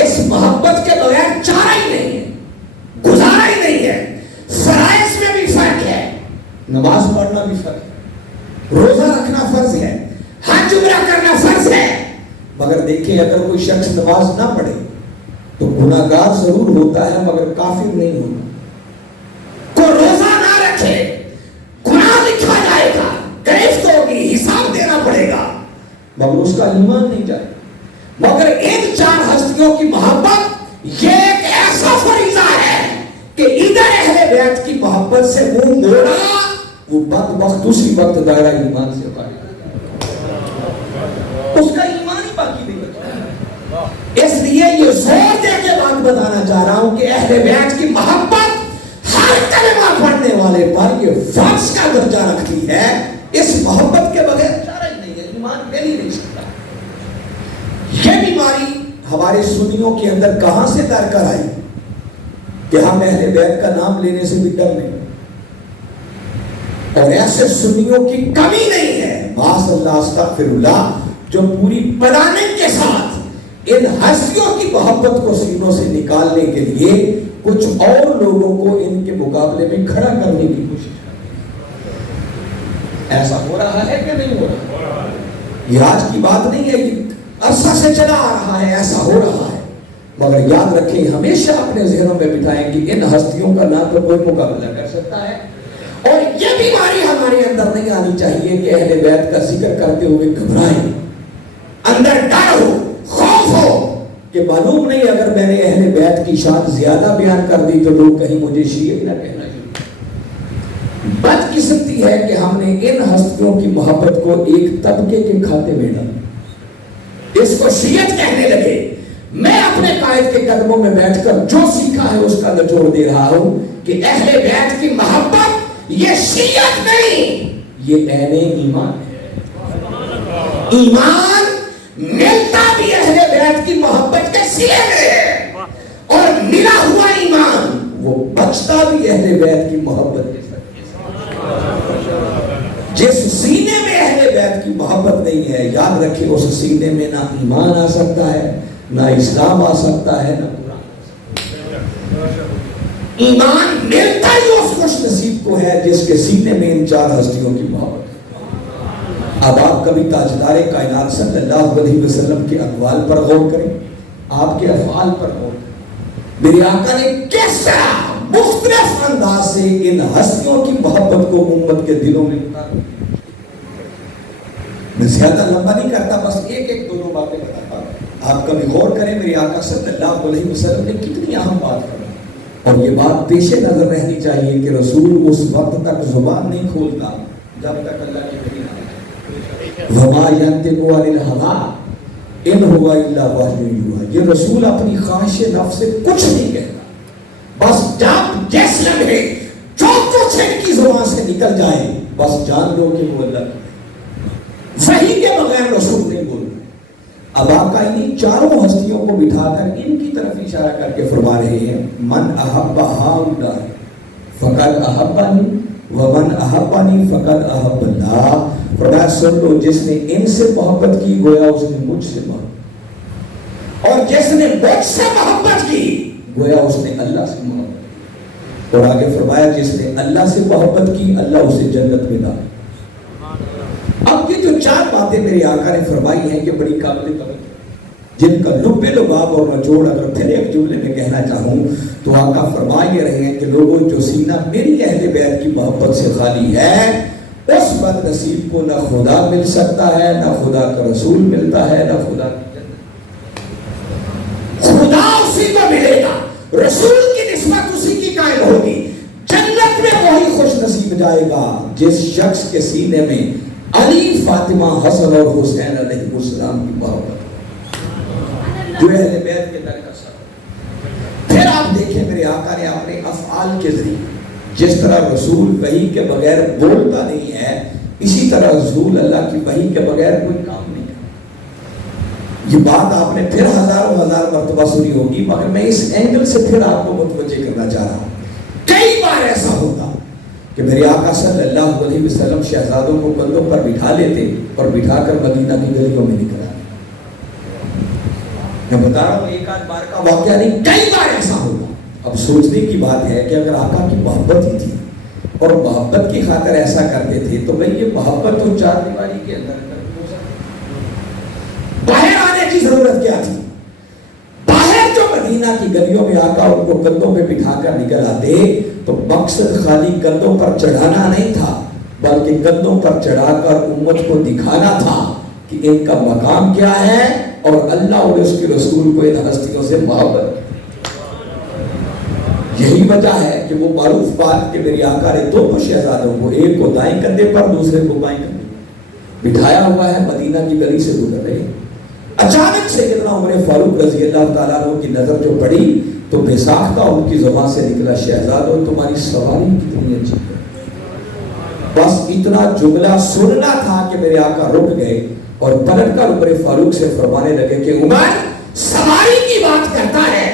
اس محبت کے بغیر چارہ ہی نہیں ہے، گزارا ہی نہیں ہے۔ فرائض میں بھی فرق ہے، نماز پڑھنا بھی فرض ہے، روزہ رکھنا فرض ہے، حج عمرہ کرنا فرض ہے، مگر دیکھیں اگر کوئی شخص نماز نہ پڑھے تو گناہگار ضرور ہوتا ہے مگر کافر نہیں ہوتا۔ کوئی روزہ نہ رکھے گناہ لکھا جائے گا، گرفت ہوگی، حساب دینا پڑے گا، مگر اس کا ایمان نہیں جائے۔ مگر ان چار ہستیوں کی محبت یہ ایک ایسا فریضہ ہے کہ ادھر اہل بیت کی محبت سے منہ موڑا وہ بدبخت اسی وقت دائرہ ایمان سے خارج اس کا ایمان ہی باقی نہیں بچا۔ اس لیے یہ زور دے کے بات بتانا چاہ رہا ہوں کہ اہل بیت کی محبت ہر کلمہ پڑھنے والے پر یہ فرض کا درجہ رکھتی ہے۔ اس محبت کے بغیر چارہ ہی نہیں ہے، ایمان مل ہی نہیں سکتا۔ یہ بیماری ہمارے سنیوں کے اندر کہاں سے در کر آئی کہ ہم اہل بیت کا نام لینے سے بھی ڈر نہیں، اور ایسے سنیوں کی کمی نہیں ہے معاذ اللہ استغفر اللہ جو پوری پلاننگ کے ساتھ ان ہستیوں کی محبت کو سینوں سے نکالنے کے لیے کچھ اور لوگوں کو ان کے مقابلے میں کھڑا کرنے کی کوشش کرتے ہیں۔ ایسا ہو رہا ہے کہ نہیں ہو رہا؟ یہ آج کی بات نہیں ہے، یہ عرصہ سے چلا آ رہا ہے، ایسا ہو رہا ہے۔ مگر یاد رکھیں، ہمیشہ اپنے ذہنوں میں بٹھائیں کہ ان ہستیوں کا نہ تو کوئی مقابلہ کر سکتا ہے، اور یہ بیماری ہمارے اندر نہیں آنی چاہیے کہ اہل بیت کا ذکر کرتے ہوئے گھبرائیں، اندر ڈر ہو، خوف ہو کہ معلوم نہیں اگر میں نے اہل بیت کی شان زیادہ بیان کر دی تو لوگ کہیں مجھے شیعہ نہ کہنا چاہیے۔ بدقسمتی ہے کہ ہم نے ان ہستیوں کی محبت کو ایک طبقے کے کھاتے میں ڈالا، اس کو شیعت کہنے لگے۔ میں اپنے قائد کے قدموں میں بیٹھ کر جو سیکھا ہے اس کا نچوڑ دے رہا ہوں کہ اہل بیت کی محبت یہ شیعت نہیں، یہ عین ایمان ہے۔ ایمان ملتا بھی اہل بیت کی محبت کے سلے میں ہے، اور ملا ہوا ایمان وہ بچتا بھی اہل بیت کی محبت کے ساتھ۔ جس سینے میں اہل بیت کی محبت نہیں ہے، یاد رکھیں اس سینے میں نہ ایمان آ سکتا ہے، نہ اسلام آ سکتا ہے، نہ قرآن آ سکتا ہے۔ ایمان ملتا ہی اس خوش نصیب کو ہے جس کے سینے میں ان چار ہستیوں کی محبت ہے۔ اب آپ کبھی تاجدار کائنات صلی اللہ علیہ وسلم کے اقوال پر غور کریں، آپ کے افعال پر غور کریں۔ میرے آقا نے کس طرح مختلف انداز سے ان ہستیوں کی محبت کو امت کے دلوں میں اتارا۔ میں زیادہ لمبا نہیں کرتا، بس ایک ایک دو باتیں بتاتا ہوں، آپ کبھی غور کریں میرے آقا صلی اللہ علیہ وسلم نے کتنی اہم بات کری، اور یہ بات پیش نظر رہنی چاہیے کہ رسول اس وقت تک زبان نہیں کھولتا جب تک اللہ کی وحی نہ آئے۔ وما ينطق عن الهوى ان هو الا وحی یوحی، یہ رسول اپنی خواہش نفس سے کچھ نہیں کہتا، بس جب جس لمحے جو کچھ ان کی زبان سے نکل جائے بس جان لو کہ وہ اللہ وحی کے بغیر رسول نہیں بولتا۔ اب آقا انہیں چاروں ہستیوں کو بٹھا کر ان کی طرف اشارہ کر کے فرما رہے ہیں، من احب ہؤلاء فقد احبنی ومن احبنی فقد احب اللہ۔ فرمایا سن لو، جس نے ان سے محبت کی گویا اس نے مجھ سے محبت، اور جس نے مجھ سے محبت کی گویا اس نے اللہ سے محبت کی، اور آگے فرمایا جس نے اللہ سے محبت کی اللہ اسے جنت میں ڈالے۔ اب یہ جو چار باتیں میرے آقا نے فرمائی ہیں یہ بڑی قابل توجہ، جن کا لب لباب اور نچوڑ اگر پھر ایک جملے میں کہنا چاہوں تو آقا فرما یہ رہے ہیں کہ لوگوں جو سینہ میری اہل بیت کی محبت سے خالی ہے اس بد نصیب کو نہ خدا مل سکتا ہے، نہ خدا کا رسول ملتا ہے، نہ خدا کی جنت۔ خدا اسی کو ملے گا، رسول کی نسبت اسی کی قائم ہوگی، جنت میں وہی خوش نصیب جائے گا جس شخص کے سینے میں علی، فاطمہ، حسن اور حسین علیہ السلام کی محبت، جو اہل بیت کے در کا سر۔ پھر آپ دیکھیں میرے آقا نے اپنے افعال کے ذریعے جس طرح رسول وحی کے بغیر بولتا نہیں ہے، اسی طرح رسول اللہ کی وحی کے بغیر کوئی کام نہیں کرتا۔ یہ بات آپ نے پھر ہزاروں ہزار مرتبہ سنی ہوگی، مگر میں اس اینگل سے پھر آپ کو متوجہ کرنا چاہ رہا ہوں۔ کئی بار ایسا ہوتا کہ میرے آقا صلی اللہ علیہ وسلم شہزادوں کو کندھوں پر بٹھا لیتے اور بٹھا کر مدینہ کی گلیوں میں نکل آتے۔ میں بتا رہا ہوں ایک آدھ بار کا واقعہ نہیں، کئی بار ایسا ہوتا۔ اب سوچنے کی بات ہے کہ اگر آقا کی محبت ہی تھی اور محبت کی خاطر ایسا کرتے تھے تو بھئی یہ محبت تو چار دیواری کے اندر ہو سکتی، باہر آنے کی ضرورت کیا تھی؟ باہر جو مدینہ کی گلیوں میں آقا ان کو کندھوں پہ بٹھا کر نکل آتے تو مقصد خالی کندھوں پر چڑھانا نہیں تھا، بلکہ کندھوں پر چڑھا کر امت کو دکھانا تھا کہ ان کا مقام کیا ہے اور اللہ اور اس کے رسول کو ان ہستیوں سے محبت۔ یہی وجہ ہے کہ وہ معروف بات کہ میری آقا نے دونوں شہزادوں کو، ایک کو دائیں کندھے پر دوسرے کو بائیں کندھے پر بٹھایا ہوا ہے، مدینہ کی گلی سے گزر رہے ہیں۔ اچانک سیدنا عمر فاروق رضی اللہ تعالیٰ عنہ کی نظر جو پڑی تو بے ساختہ ان کی زبان سے نکلا، شہزادوں تمہاری سواری کتنی اچھی ہے۔ بس اتنا جملہ سننا تھا کہ میرے آقا رک گئے اور پلٹ کر عمر فاروق سے فرمانے لگے کہ عمر سواری کی بات کرتا ہے،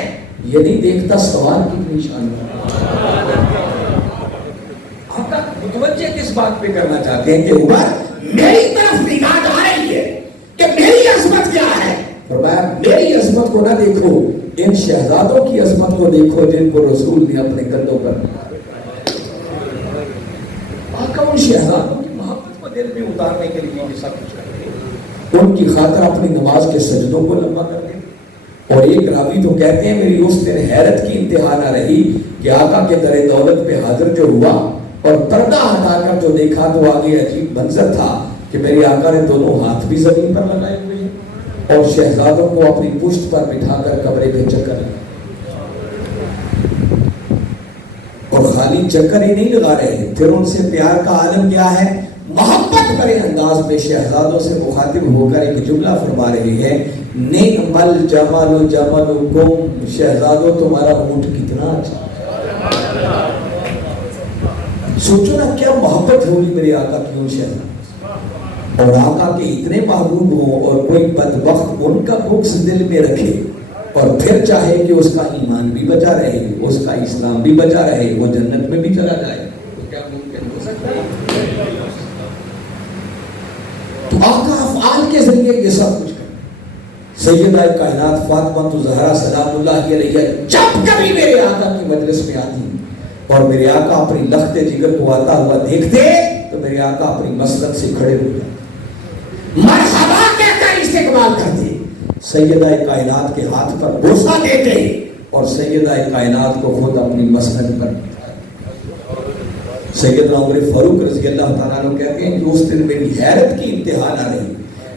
یہ نہیں دیکھتا سوار کتنی شاندار۔ آقا متوجہ کس بات پہ کرنا چاہتے ہیں کہ عمر میری طرف نگاہ جا رہی ہے کہ میری عظمت کیا ہے۔ فرمایا میری عظمت کو نہ دیکھو، ان شہزادوں کی عظمت کو دیکھو جن کو رسول نے اپنے کندھوں پر۔ آقا ان شہزادوں کی محبت کو دل میں اتارنے کے لیے یہ سب کچھ کرتے، ان کی خاطر اپنی نماز کے سجدوں کو لمبا کر دیں۔ اور ایک راوی تو کہتے ہیں میری اس دن حیرت کی انتہا نہ رہی کہ آقا کے در دولت پہ حاضر جو ہوا اور پردہ ہٹا کر جو دیکھا تو آگے عجیب منظر تھا کہ میرے آقا نے دونوں ہاتھ بھی زمین پر لگائے ہوئے ہیں اور شہزادوں کو اپنی پشت پر بٹھا کر کمرے کے چکر لگائے، اور خالی چکر ہی نہیں لگا رہے، پھر ان سے پیار کا عالم کیا ہے، محبت بڑے انداز میں شہزادوں سے مخاطب ہو کر ایک جملہ فرما رہے ہیں، نعم الجمل جملکم، شہزادوں تمہارا اونٹ کتنا اچھا۔ سوچو نا کیا محبت ہوگی میرے آقا کی ان شہزادوں، اور آقا کے اتنے محبوب ہوں اور کوئی بدبخت ان کا بغض دل میں رکھے اور پھر چاہے کہ اس کا ایمان بھی بچا رہے، اس کا اسلام بھی بچا رہے، وہ جنت میں بھی چلا جائے، تو کیا ممکن ہو سکتا ہے؟ تو آقا افعال کے ذریعے یہ سب کچھ کریں۔ سیدہ کائنات فاطمہ زہرا سلام اللہ علیہ جب کبھی میرے آقا کی مجلس میں آتی اور میرے آقا اپنی لخت جگر کو آتا ہوا دیکھتے تو میرے آقا اپنی مسلک سے کھڑے ہو جاتے، مرحبا کہہ کر استقبال کرتے، سیدہ کائنات کے ہاتھ پر بوسہ دیتے اور سیدہ کائنات کو خود اپنی مسند پر سیدنا عمر فاروق رضی اللہ تعالیٰ عنہ کہتے ہیں کہ اس دن میری حیرت کی انتہا نہ رہی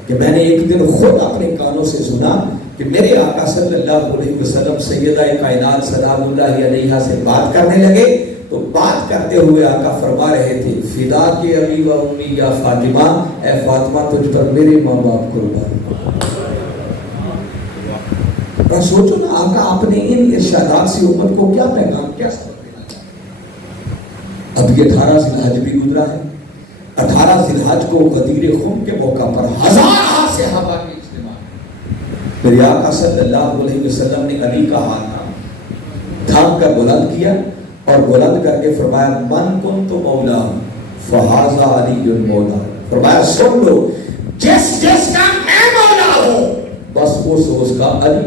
کہ میں نے ایک دن خود اپنے کانوں سے سنا کہ میرے آقا صلی اللہ علیہ وسلم سیدہ کائنات سلام اللہ علیہا سے بات کرنے لگے تو بات کرتے ہوئے آقا فرما رہے تھے فدا کے ابی و امی یا فاطمہ، اے فاطمہ تجھ پر میرے ماں باپ قربان۔ اور سوچو نا آقا اپنے ان ارشادات سے امت کو کیا پیغام، کیا سبق دینا چاہتے۔ اب یہ 18 ذی الحج بھی گزرا ہے، 18 ذی الحج کو غدیر خم کے موقع پر ہزارہ صحابہ کے اجتماع، میرے آقا صلی اللہ علیہ وسلم نے علی کا ہاتھ تھام کر بلند کیا اور بلند کر کے فرمایا من کنت مولا فہذا علی مولا، فرمایا سن لو جس جس کا میں مولا ہوں بس اس کا علی۔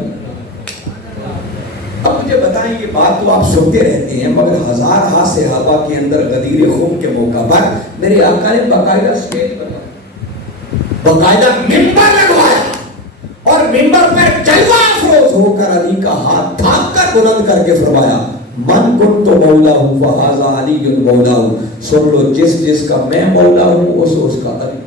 اب مجھے بتائیں یہ بات تو آپ سنتے رہتے ہیں مگر ہزارہ صحابہ کے اندر غدیر خم کے موقع پر میرے آقا نے باقاعدہ سٹیج بنایا، باقاعدہ ممبر لگوایا اور ممبر پر جلوہ افروز ہو کر علی کا ہاتھ تھام کر بلند کر کے فرمایا من کنت مولا ہوں فہذا علی مولا ہوں، سن لو جس جس کا میں مولا ہوں اس کا علی۔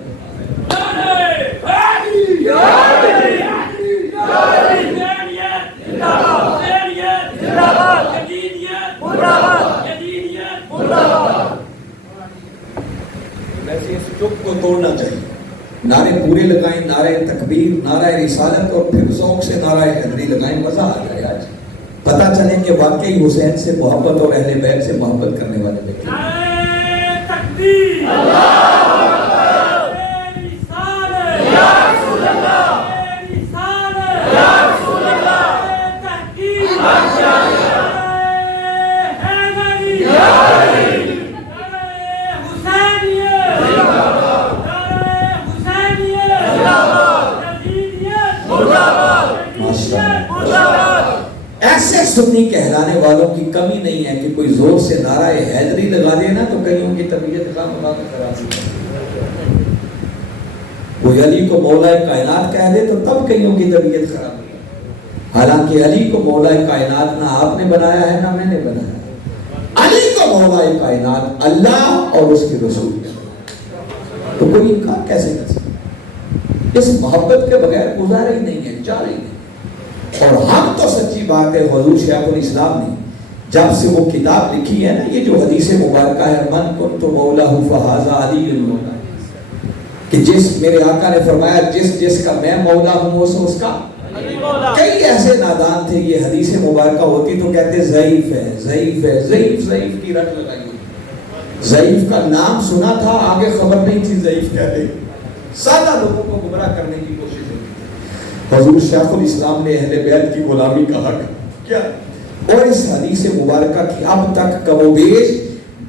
چپ کو توڑنا چاہیے، نعرے پورے لگائیں، نعرے تکبیر، نعرہ رسالت اور پھر ذوق سے نعرہ حیدری لگائیں، مزہ آ جائے آج، پتہ چلے کہ واقعی حسین سے محبت اور اہل بیت سے محبت کرنے والے بیٹھے۔ نعرہ تکبیر، اللہ اکبر، رسالت، یا رسول اللہ، رسالت، یا رسول اللہ، تحقیق، ماشاء اللہ، حیدری، یا علی، نعرہ حسینیت، زندہ باد، نعرہ حسینیت، زندہ باد، یزیدیت، مردہ باد، یزیدیت، مردہ باد۔ ایسے سنی کہلانے والوں کی کمی نہیں ہے کہ کوئی زور سے نعرہ حیدری لگا دے نا تو کئیوں کی طبیعت خراب دی، کوئی علی کو مولا کائنات کہہ دے تو تب کئیوں کی طبیعت خراب ہوئی، حالانکہ علی کو مولا کائنات نہ آپ نے بنایا ہے نہ میں نے بنایا، علی کو مولا کائنات اللہ اور اس کے رسول، تو کوئی انکار کیسے کر سکتا؟ اس محبت کے بغیر گزارا ہی نہیں ہے، چارہ ہی نہیں۔ اور ہم تو سچی بات ہے حضور شیخ الاسلام نے جب سے وہ کتاب لکھی ہے نا، یہ جو حدیث مبارکہ ہے من کنت مولا فہذا علی مولا، کہ جس میرے آقا نے فرمایا جس جس کا میں مولا ہوں اس کا، کئی ایسے نادان تھے یہ حدیث مبارکہ ہوتی تو کہتے ضعیف ہے ضعیف ہے، ضعیف ضعیف کی رٹ لگائی ہوئی، ضعیف کا نام سنا تھا آگے خبر نہیں تھی ضعیف کہتے، سادہ لوگوں کو گمراہ کرنے کی کوشش ہوتی ہے۔ حضور شیخ الاسلام نے اہل بیت کی غلامی کا حق کیا، اور اس حدیث مبارکہ کی اب تک کم و بیش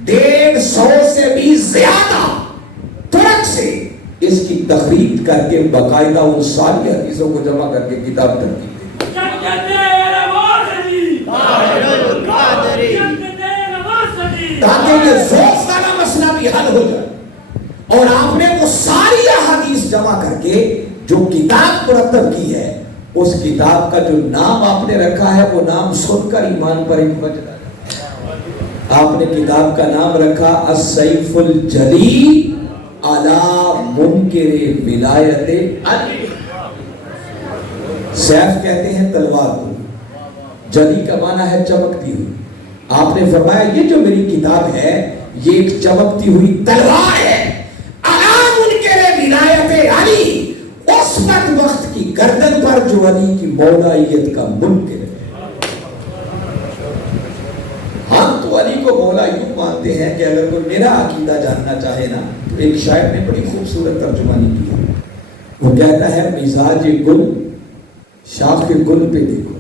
150 سے بھی زیادہ طرق سے اس کی تخریج کر کے باقاعدہ ان ساری حدیثوں کو جمع کر کے کتاب ترتیب دی تاکہ یہ ذوق والا مسئلہ بھی حل ہو جائے، اور آپ نے وہ ساری احادیث جمع کر کے جو کتاب مرتب کی ہے، اس کتاب کا جو نام آپ نے رکھا ہے وہ نام سن کر ایمان پر ایک بجتا ہے۔ آپ نے کتاب کا نام رکھا السیف الجلی علی منکر ولایت علی۔ سیف کہتے ہیں تلوار کو، جلی کا معنی ہے چمکتی ہوئی۔ آپ نے فرمایا یہ جو میری کتاب ہے یہ ایک چمکتی ہوئی تلوار ہے علی منکر ولایت علی، اس وقت کی گردن پر جو علی کی مولائیت کا منکر ہے۔ ہم تو علی کو مولا مولا یوں مانتے ہیں کہ اگر کوئی میرا عقیدہ جاننا چاہے نا تو ایک شاعر نے بڑی خوبصورت ترجمانی کی ہے. وہ کہتا ہے مزاج گل شاخ گل پہ دیکھو،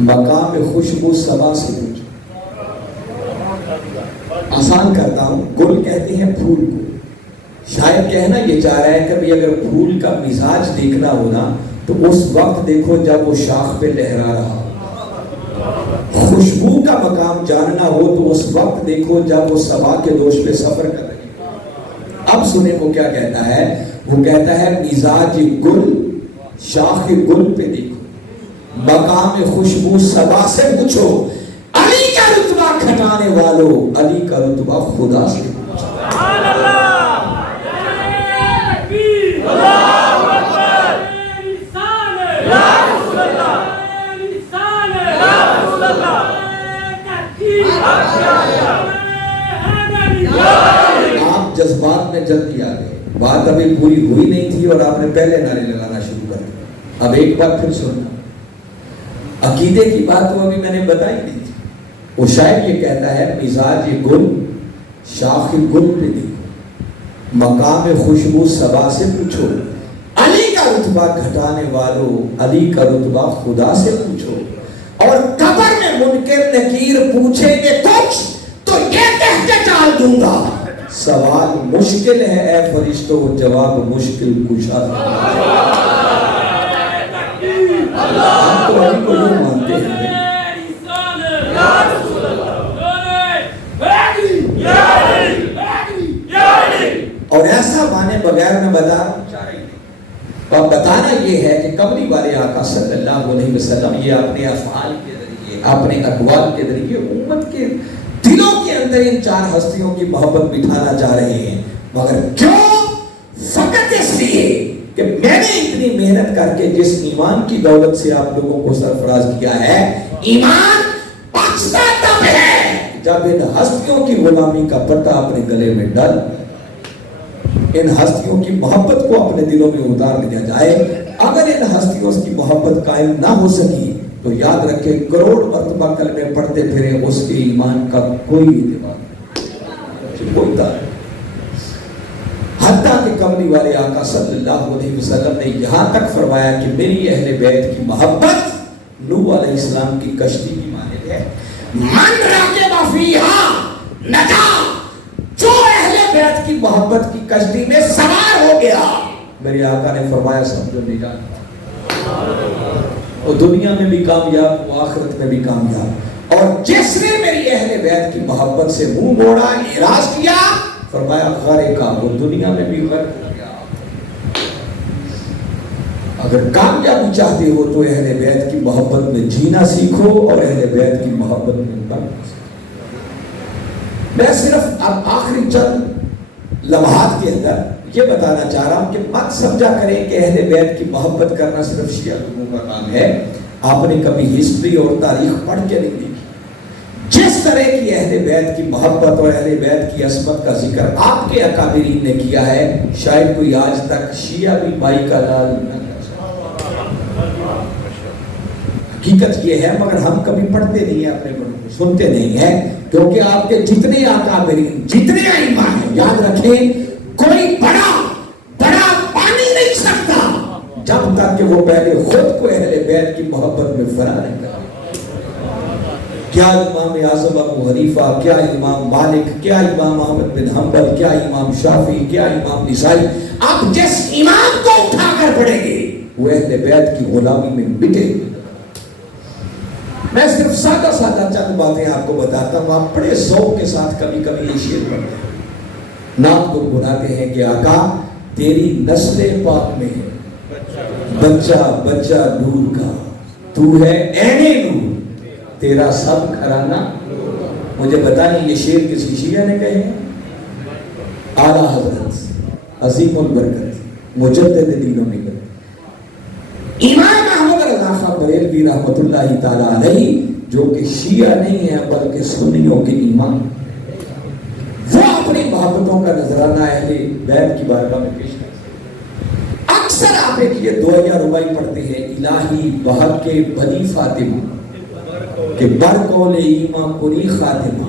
مقام خوشبو صبا سے پوچھو. آسان کرتا ہوں، گل کہتے ہیں پھول کو. شاید کہنا یہ چاہ رہا ہے کہ بھی اگر پھول کا مزاج دیکھنا ہونا تو اس وقت دیکھو جب وہ شاخ پہ لہرا رہا. خوشبو کا مقام جاننا ہو تو اس وقت دیکھو جب وہ صبا کے دوش پہ سفر کر رہی ہے. اب سنیں وہ کیا کہتا ہے. وہ کہتا ہے مزاج گل شاخ گل پہ دیکھو، مقام خوشبو صبا سے پوچھو، علی کا رتبہ کھٹانے والوں علی کا رتبہ خدا سے پوچھو. سبحان اللہ، تکبیر، اللہ اکبر، انسان یا رسول اللہ، انسان یا رسول اللہ، تکبیر، آپ جذبات میں جلدی آ گئے. بات ابھی پوری ہوئی نہیں تھی اور آپ نے پہلے نعرے لگانا شروع کر دیا. اب ایک بار پھر سننا، عقیدے کی بات تو ابھی میں نے بتائی نہیں تھی. وہ شاعر یہ کہتا ہے مزاج گل شاخ گل پہ دیکھو، مقام خوشبو صبا سے پوچھو، علی کا رتبہ گھٹانے والوں علی کا رتبہ خدا سے پوچھو. اور قبر میں منکر نکیر پوچھیں گے کچھ تو یہ کہہ کے ٹال دوں گا، سوال مشکل ہے اے فرشتوں، جواب مشکل کشا. ہم تو علی کو یوں مانتے ہیں. اور ایسا مانے بغیر میں بتا رہا ہوں چاہ رہی نہیں. اور بتانا یہ ہے کہ قبری والے آقا صلی اللہ علیہ وسلم یہ اپنے افعال کے ذریعے اپنے اقوال کے ذریعے امت کے دلوں کے اندر ان چار ہستیوں کی محبت بٹھانا چاہ رہے ہیں. مگر کیوں؟ فقط اس لیے کہ میں نے اتنی محنت کر کے جس ایمان کی دولت سے آپ لوگوں کو سرفراز کیا ہے، ایمان بچتا تب ہے جب ان ہستیوں کی غلامی کا پٹا اپنے گلے میں ڈال، ان ہستیوں کی محبت کو اپنے دلوں میں اتار لیا جائے. اگر ان ہستیوں کی محبت قائم نہ ہو سکی تو یاد رکھیں کروڑ مرتبہ کلمے پڑھتے پھرے اس کے ایمان کا کوئی اعتبار نہیں، کوئی تعلق. حتیٰ کہ قبری والے آقا صلی اللہ علیہ وسلم نے یہاں تک فرمایا کہ میری اہل بیت کی محبت نوح علیہ السلام کی کشتی کی مانند ہے. من راکب فیہا نجا، جو اہل بیت کی محبت کی کشتی میں سوار ہو گیا میرے آقا نے فرمایا سمجھو نجات، وہ دنیا میں بھی کامیاب وہ آخرت میں بھی کامیاب. اور جس نے میری اہل بیت کی محبت سے منہ موڑا اعراض کیا فرمایا غرقہ، وہ دنیا میں بھی غرق ہو گیا. اگر کامیابی چاہتے ہو تو اہل بیت کی محبت میں جینا سیکھو اور اہل بیت کی محبت میں بننا سیکھو. میں صرف اب آخری چند لمحات کے اندر یہ بتانا چاہ رہا ہوں کہ مت سمجھا کریں کہ اہل بیت کی محبت کرنا صرف شیعہ لوگوں کا کام ہے. آپ نے کبھی ہسٹری اور تاریخ پڑھ کے نہیں دیکھی. جس طرح کی اہل بیت کی محبت اور اہل بیت کی عصمت کا ذکر آپ کے اکابرین نے کیا ہے، شاید کوئی آج تک شیعہ بھی بائی کا لال نہ کر سکتا. حقیقت یہ ہے مگر ہم کبھی پڑھتے نہیں ہیں، اپنے بڑوں کو سنتے نہیں ہیں، کیونکہ آپ کے جتنے اکابرین جتنے ائمہ ہیں یاد رکھیں کوئی بڑا پانی نہیں سکتا جب تک کہ وہ پہلے خود کو اہل بیت کی محبت میں فرا نہیں کرے. کیا امام اعظم ابو حنیفہ، کیا امام مالک، کیا امام احمد بن حنبل، کیا امام شافعی، کیا امام نسائی، آپ جس امام کو اٹھا کر پڑھیں گے وہ اہل بیت کی غلامی میں مٹے. میں صرف سادہ چند باتیں آپ کو بتاتا ہوں. آپ بڑے ذوق کے ساتھ کبھی کبھی یہ شعر پڑھتے ہیں، نام گنگناتے ہیں کہ آقا تیری نسل پاک میں ہے بچہ نور کا، تو ہے عین نور، تیرا سب گھرانہ. مجھے بتائیں یہ شعر کسی شیعہ نے کہے ہیں؟ اعلیٰ حضرت عظیم البرکت مجدد دین و ملت امام احمد رضا خان بریلوی رحمۃ اللہ تعالی علیہ، جو کہ شیعہ نہیں ہے بلکہ سنیوں کے امام، وہ اپنی محبتوں کا نذرانہ اہل بیت کی بارگاہ میں پیش کرتے. اکثر آپ ایک یہ دعائیہ ربائی پڑھتے ہیں، الہی بحق کے بنی فاطمہ کہ بر قول ایماں پوری خاتمہ،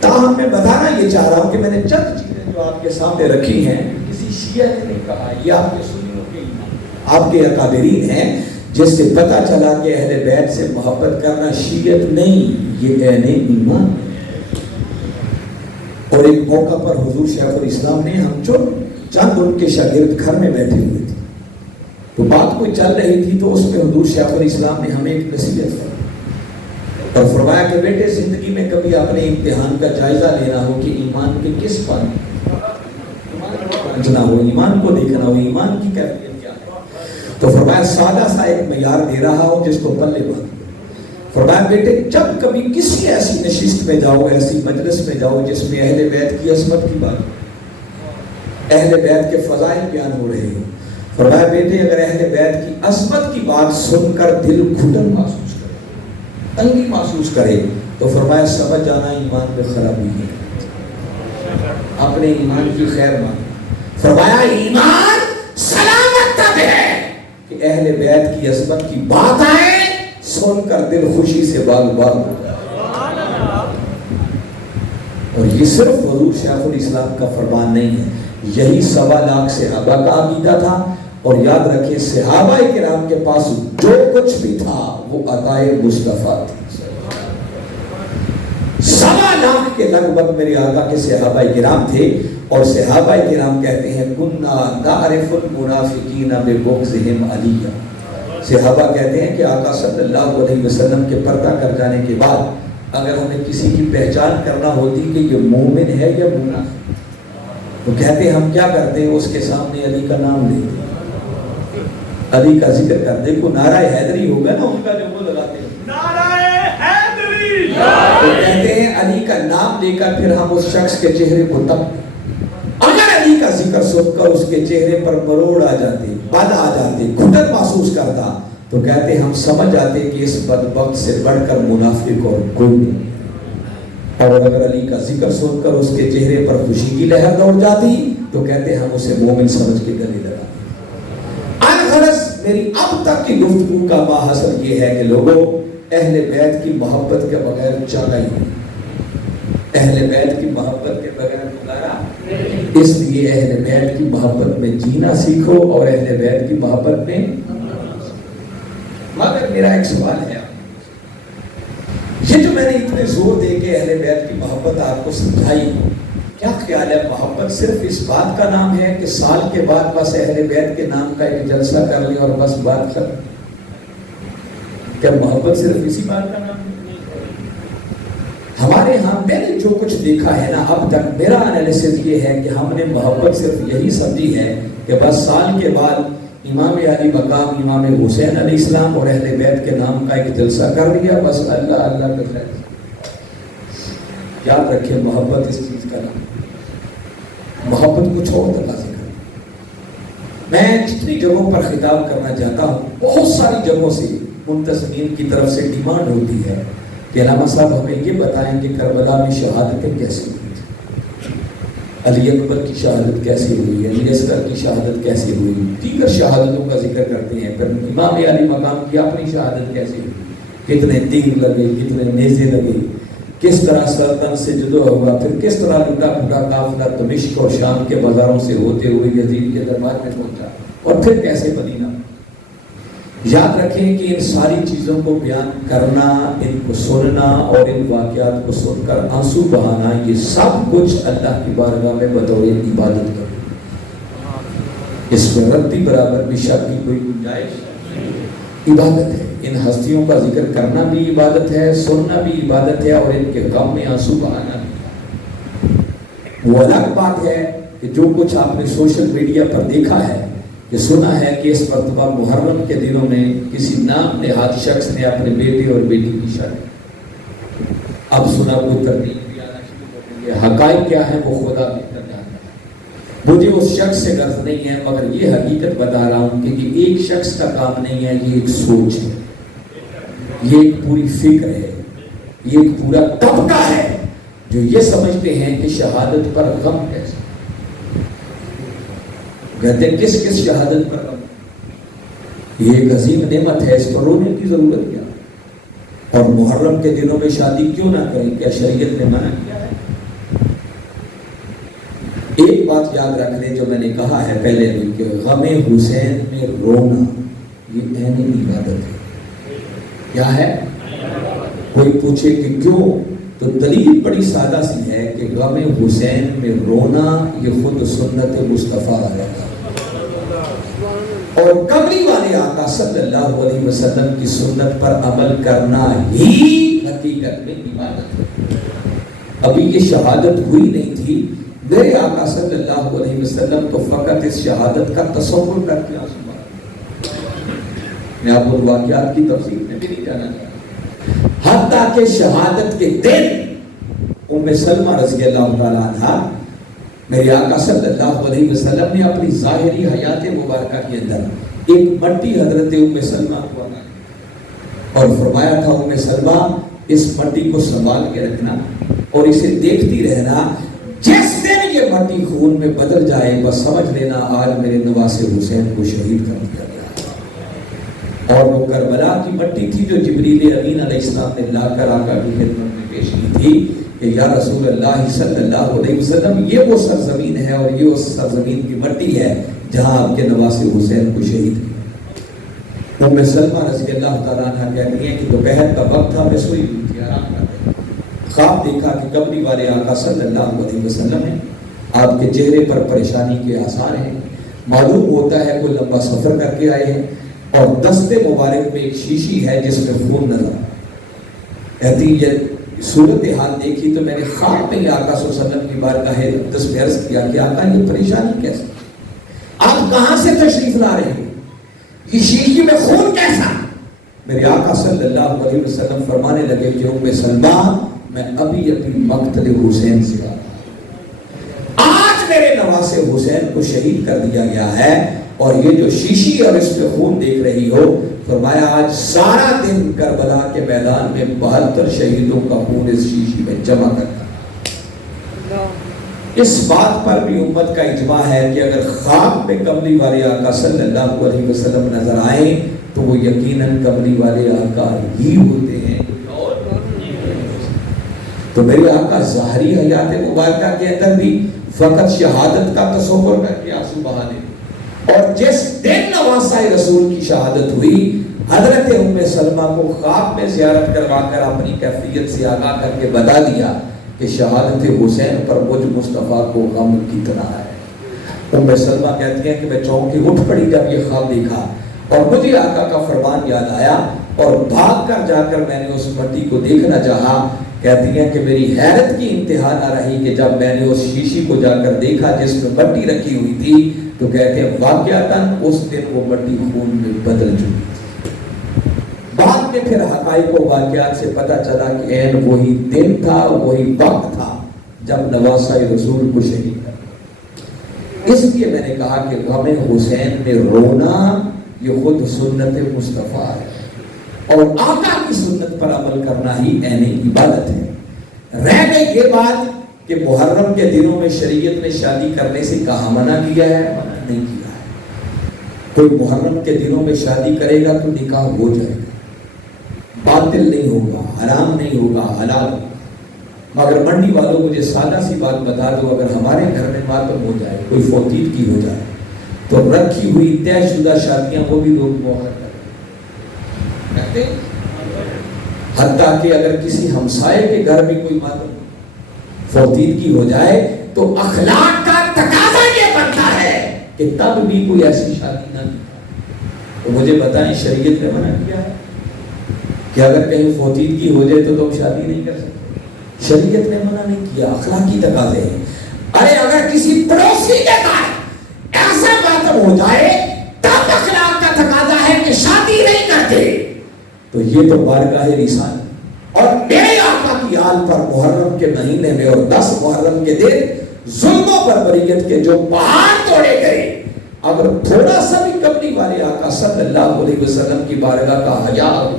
تاہم میں بتانا یہ چاہ رہا ہوں کہ میں نے چند چیزیں جو آپ کے سامنے رکھی ہیں کسی شیعہ نے نہیں کہا، یہ آپ کے سنیوں کے آپ کے اکابرین ہیں، جس سے پتہ چلا کہ اہل بیت سے محبت کرنا شیعت نہیں، یہ عین ایمان. اور ایک موقع پر حضور شیخ الاسلام نے، ہم چند ان کے شاگرد گھر میں بیٹھے ہوئے تھے، تو بات کوئی چل رہی تھی، تو اس میں حضور شیخ الاسلام نے ہمیں ایک نصیحت کی اور فرمایا کہ بیٹے زندگی میں کبھی اپنے امتحان کا جائزہ لینا ہو کہ ایمان کے کس پانی سمجھنا ہو، ایمان کو دیکھنا ہو، ایمان کی کیفیت کیا ہے. تو فرمایا سادہ سا ایک معیار دے رہا ہوں جس کو پلے باندھ. فرمایا بیٹے جب کبھی کسی ایسی نشست میں جاؤ، ایسی مجلس میں جاؤ جس میں اہل بیت کی عظمت کی بات، اہل بیت کے فضائل بیان ہو رہے ہوں، فرمایا بیٹے اگر اہل بیت کی عظمت کی بات سن کر دل گھٹن محسوس کرے، تنگی محسوس کرے، تو فرمایا سمجھ جانا ایمان میں خرابی ہے، اپنے ایمان کی خیر مان. فرمایا ایمان سلامت تب ہے کہ اہل بیت کی عظمت کی بات آئے، سن کر دل خوشی سے باغ باغ ہو جائے. اور یہ صرف حضور شیخ الاسلام کا فرمان نہیں ہے، یہی 1.25 لاکھ صحابہ کا عقیدہ تھا. اور یاد رکھیں صحابہ کرام کے پاس جو کچھ بھی تھا وہ عطائے مصطفیٰ تھی. 1.25 لاکھ کے لگ بھگ میرے آقا کے صحابہ کرام تھے. اور صحابہ کرام کہتے ہیں کننا نعرف المنافقین ببغضهم علیہ. صحابہ کہتے ہیں کہ آقا صلی اللہ علیہ وسلم کے پردہ کر جانے کے بعد اگر ہمیں کسی کی پہچان کرنا ہوتی کہ یہ مومن ہے یا منافق، تو کہتے ہم کیا کرتے ہیں، اس کے سامنے علی کا نام لیتے، علی کا ذکر کرتے. کو نعرہ حیدری ہوگا نا ان کا جو وہ لگاتے ہیں، نعرہ حیدری، تو کہتے ہیں علی کا نام لے کر پھر ہم اس شخص کے چہرے کو تب، اگر علی کا ذکر سن کر اس کے چہرے پر مروڑ آ جاتے، بد آ جاتے، گھٹن محسوس کرتا، تو کہتے ہم سمجھ جاتے کہ اس بدبخت سے بڑھ کر منافق اور کوئی نہیں. اور اگر علی کا ذکر سن کر اس کے چہرے پر خوشی کی لہر دوڑ جاتی، تو کہتے ہم اسے مومن سمجھ کے گلے لگاتے. الغرض میری اب تک کی گفتگو کا ماحصل یہ ہے کہ لوگوں اہل بیت کی محبت کے بغیر چلا ہی نہیں، اہل بیت کی محبت کے بغیر گزارا. اس لیے اہل بیت کی محبت میں جینا سیکھو اور اہل بیت کی محبت میں. مگر میرا ایک سوال ہے، یہ جو میں نے اتنے زور دے کے اہل بیت کی محبت آپ کو سمجھائی، کیا خیال ہے محبت صرف اس بات کا نام ہے کہ سال کے بعد بس اہل بیت کے نام کا ایک جلسہ کر لیں اور بس بات ختم؟ کیا محبت صرف اسی بات کا نام ہے؟ ہمارے ہاں میں نے جو کچھ دیکھا ہے نا اب تک، میرا انالیسس یہ ہے کہ ہم نے محبت صرف یہی سمجھی ہے کہ بس سال کے بعد امام علی مقام امام حسین علیہ السلام اور اہل بیت کے نام کا ایک جلسہ کر لیا، بس اللہ اللہ کا خیر. یاد رکھیں محبت اس چیز کا نام، محبت کچھ اور تقاضے کرے. میں جتنی جگہوں پر خطاب کرنا چاہتا ہوں، بہت ساری جگہوں سے منتظمین کی طرف سے ڈیمانڈ ہوتی ہے کہ علامہ صاحب ہمیں یہ بتائیں کہ کربلا میں شہادتیں کیسے ہوئی تھی، علی اکبر کی شہادت کیسے ہوئی، علی اصغر کی شہادت کیسے ہوئی، دیگر شہادتوں کا ذکر کرتے ہیں، پھر امام علی مقام کی اپنی شہادت کیسے ہوئی، کتنے تیر لگے، کتنے نیزے لگے، کس طرح سلطنت سے جدا ہوا، پھر کس طرح لٹا پھٹا قافلہ دمشق اور شام کے بازاروں سے ہوتے ہوئے یزید کے دربار میں پہنچا، اور پھر کیسے مدینہ. یاد رکھیں کہ ان ساری چیزوں کو بیان کرنا، ان کو سننا اور ان واقعات کو سن کر آنسو بہانا، یہ سب کچھ اللہ کی بارگاہ میں بطور عبادت کرنا، اس میں رتی برابر بھی شک کی کوئی گنجائش. عبادت ہے، ان ہستیوں کا ذکر کرنا بھی عبادت ہے، سننا بھی عبادت ہے، اور ان کے غم میں آنسو بہانا بھی. وہ الگ بات ہے کہ جو کچھ آپ نے سوشل میڈیا پر دیکھا ہے کہ سنا ہے کہ اس مرتبہ محرم کے دنوں میں کسی نام نہاد شخص نے اپنے بیٹے اور بیٹی کی شادی، اب سنا کوئی ترتیب بھی آنا شروع کر دیا. حقائق کیا ہے وہ خدا بہتر جانتا ہے، مجھے اس شخص سے غرض نہیں ہے، مگر یہ حقیقت بتا رہا ہوں کہ یہ ایک شخص کا کام نہیں ہے، یہ ایک سوچ ہے، یہ ایک پوری فکر ہے، یہ ایک پورا طبقہ ہے جو یہ سمجھتے ہیں کہ شہادت پر غم کیسے. کہتے ہیں کس کس شہادت پر غم؟ یہ ایک عظیم نعمت ہے، اس پر رونے کی ضرورت کیا؟ اور محرم کے دنوں میں شادی کیوں نہ کریں؟ کیا شریعت نے منع کیا ہے؟ ایک بات یاد رکھ لیں جو میں نے کہا ہے پہلے بھی کہ غم حسین میں رونا یہ عین عبادت ہے۔ کیا ہے؟ کوئی پوچھے کہ کیوں، تو دلیل بڑی سادہ سی ہے کہ غم حسین میں رونا یہ خود سنت مصطفیٰ ہے، اور قمری والے آقا صلی اللہ علیہ وسلم کی سنت پر عمل کرنا ہی حقیقت میں عبادت ہے۔ ابھی یہ شہادت ہوئی نہیں تھی، میرے آقا صلی اللہ علیہ وسلم تو فقط اس شہادت کا تصور کر کے آسمان۔ میں آپ کو واقعات کی تفصیل میں بھی نہیں جانا چاہتا، حتیٰ کہ شہادت کے دن ام سلمہ رضی اللہ تعالیٰ عنہ میرے آقا صلی اللہ علیہ وسلم نے اپنی ظاہری حیات مبارکہ کے اندر ایک مٹی حضرت ام سلمہ کو عطا کی اور فرمایا تھا ام سلمہ اس مٹی کو سنبھال کے رکھنا اور اسے دیکھتی رہنا، جس دن یہ مٹی خون میں بدل جائے بس سمجھ لینا آج میرے نواسے حسین کو شہید کر دیا گیا۔ اور وہ کربلا کی مٹی تھی جو جبریل امین علیہ السلام نے لا کر آقا کی خدمت میں پیش کی تھی کہ یا رسول اللہ صلی اللہ علیہ وسلم یہ وہ سرزمین ہے اور یہ اس سرزمین کی مٹی ہے جہاں آپ کے نواسے حسین کو شہید کیا۔ ام سلمہ رضی اللہ تعالیٰ عنہ کہتی ہیں کہ دوپہر کا وقت تھا، میں سوئی ہوئی تھی، آرام کر رہی تھی، خواب دیکھا کہ قمری والے آقا صلی اللہ علیہ وسلم ہیں، آپ کے چہرے پر پریشانی کے آثار ہیں، معلوم ہوتا ہے کوئی لمبا سفر کر کے آئے ہیں، اور دست مبارک میں ایک شیشی ہے جس میں خون نظر کہتی ہے صورتحال دیکھی تو میں نے خواب میں آقا صلی اللہ علیہ وسلم کی بارگاہ اقدس میں عرض کیا کہ آقا یہ پریشانی کیسے، آپ کہاں سے تشریف لا رہے ہیں، یہ شیشی میں خون کیسا؟ میرے آقا صلی اللہ علیہ وسلم فرمانے لگے کہ ام سلمہ میں ابھی اپنی مقتل حسین سے آج میرے نواسے حسین کو شہید کر دیا گیا ہے، اور یہ جو شیشی اور اس پہ خون دیکھ رہی ہو، فرمایا آج سارا دن کربلا کے میدان میں 72 شہیدوں کا خون اس شیشی میں جمع کرتا۔ اس بات پر بھی امت کا اجماع ہے کہ اگر خواب میں قمری والے آقا صلی اللہ علیہ وسلم نظر آئیں تو وہ یقیناً قمری والے آقا ہی ہوتے ہیں۔ تو میرے آقا ظاہری حیات مبارکہ کے اندر بھی فقط شہادت کا تصور کر کے آنسو بہانے، اور جس دن نواسہ رسول کی شہادت ہوئی حضرت ام سلمہ کو خواب میں زیارت کروا کر اپنی کیفیت سے آگاہ کر کے بتا دیا کہ شہادت حسین پر مجھ مصطفیٰ کو غم کتنا ہے۔ ام سلمہ کہتی ہیں کہ میں چونکے اٹھ پڑی جب یہ خواب دیکھا، اور مجھے آقا کا فرمان یاد آیا اور بھاگ کر جا کر میں نے اس مٹی کو دیکھنا چاہا۔ کہتی ہیں کہ میری حیرت کی انتہا نہ رہی کہ جب میں نے اس شیشی کو جا کر دیکھا جس میں مٹی رکھی ہوئی تھی، تو کہتے ہیں واقعتاً اس دن وہ مٹی خون میں بدل چکی تھی۔ بعد میں پھر حقائق و واقعات سے پتہ چلا کہ عین وہی دن تھا، وہی وقت تھا جب نواسہ رسول کو شہید کر۔ اس لیے میں نے کہا کہ غم حسین میں رونا یہ خود سنت مصطفیٰ ہے، اور آقا کی سنت پر عمل کرنا ہی عین عبادت ہے۔ رہ گئی یہ بات کہ محرم کے دنوں میں شریعت نے شادی کرنے سے کہاں منع کیا ہے؟ منع نہیں کیا ہے۔ کوئی محرم کے دنوں میں شادی کرے گا تو نکاح ہو جائے گا، باطل نہیں ہوگا، حرام نہیں ہوگا، حلال ہوگا۔ مگر منڈی والوں مجھے سادہ سی بات بتا دو، اگر ہمارے گھر میں ماتم ہو جائے، کوئی فوتید کی ہو جائے، تو رکھی ہوئی طے شدہ شادیاں وہ بھی لوگ موخر کرتے ہیں، حتیٰ کہ اگر کسی ہمسائے کے گھر میں کوئی ماتم فوتید کی ہو جائے تو اخلاق کا تقاضا یہ بنتا ہے کہ تب بھی کوئی ایسی شادی نہ کی۔ تو مجھے بتائیں شریعت نے منع کیا ہے کہ اگر کہیں فوتید کی ہو جائے تو تم شادی نہیں کر سکتے؟ شریعت نے منع نہیں کیا، اخلاقی تقاضے ہیں۔ ارے اگر کسی پڑوسی کے گھر ایسا ماتم ہو جائے تب اخلاق کا تقاضا ہے کہ شادی نہیں کرتے، تو یہ تو بارگاہ رسالت اور میرے آقا کی آل پر محرم کے مہینے میں اور 10 محرم کے دن ظلم و بربریت کے جو پہاڑ توڑے گئے، اگر تھوڑا سا بھی قمری والے آقا صلی اللہ علیہ وسلم کی بارگاہ کا حیا ہو،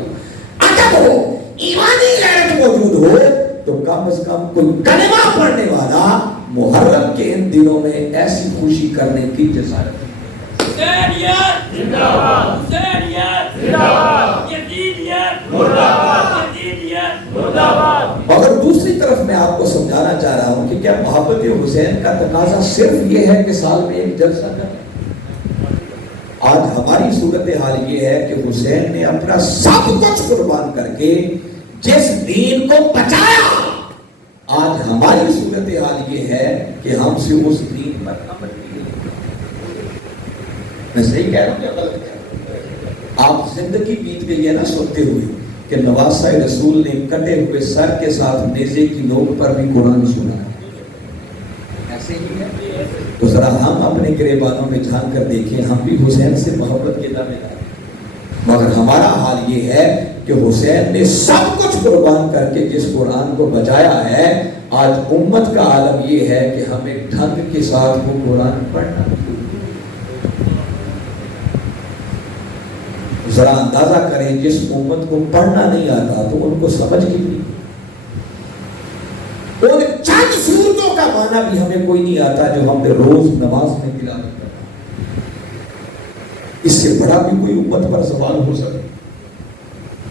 ادب ہو، ایمانی غیرت موجود ہو، تو کم از کم کوئی کلمہ پڑھنے والا محرم کے ان دنوں میں ایسی خوشی کرنے کی جسارت حسینیت زندہ باد حسینیت زندہ باد یزیدیت مرد آباد یزیدیت مرد آباد مگر دوسری طرف میں آپ کو سمجھانا چاہ رہا ہوں کہ کیا محبت حسین کا تقاضا صرف یہ ہے کہ سال میں ایک جلسہ کریں؟ آج ہماری صورتحال یہ ہے کہ حسین نے اپنا سب کچھ قربان کر کے جس دین کو بچایا، آج ہماری صورتحال یہ ہے کہ ہم سے اس دین پر عمل نہیں۔ میں صحیح کہہ رہا ہوں کیا غلط کہہ رہا ہوں؟ آپ زندگی بیت گئی ہے نا سنتے ہوئے کہ نواسہ رسول نے کٹے ہوئے سر کے ساتھ نیزے کی نوک پر بھی قرآن سنا ہے، ایسے ہی ہے۔ تو ذرا ہم اپنے گریبانوں میں جھانک کر دیکھیں، ہم بھی حسین سے محبت کے دعوے دار ہیں، مگر ہمارا حال یہ ہے کہ حسین نے سب کچھ قربان کر کے جس قرآن کو بچایا ہے، آج امت کا عالم یہ ہے کہ ہم ایک ڈھنگ کے ساتھ وہ قرآن پڑھنا۔ ذرا اندازہ کریں جس امت کو پڑھنا نہیں آتا تو ان کو سمجھ کی نہیں، اور چند صورتوں کا معنی بھی ہمیں کوئی نہیں آتا جو ہم نے روز نماز میں تلاوت کرنا۔ اس سے بڑا بھی کوئی امت پر سوال ہو سکے؟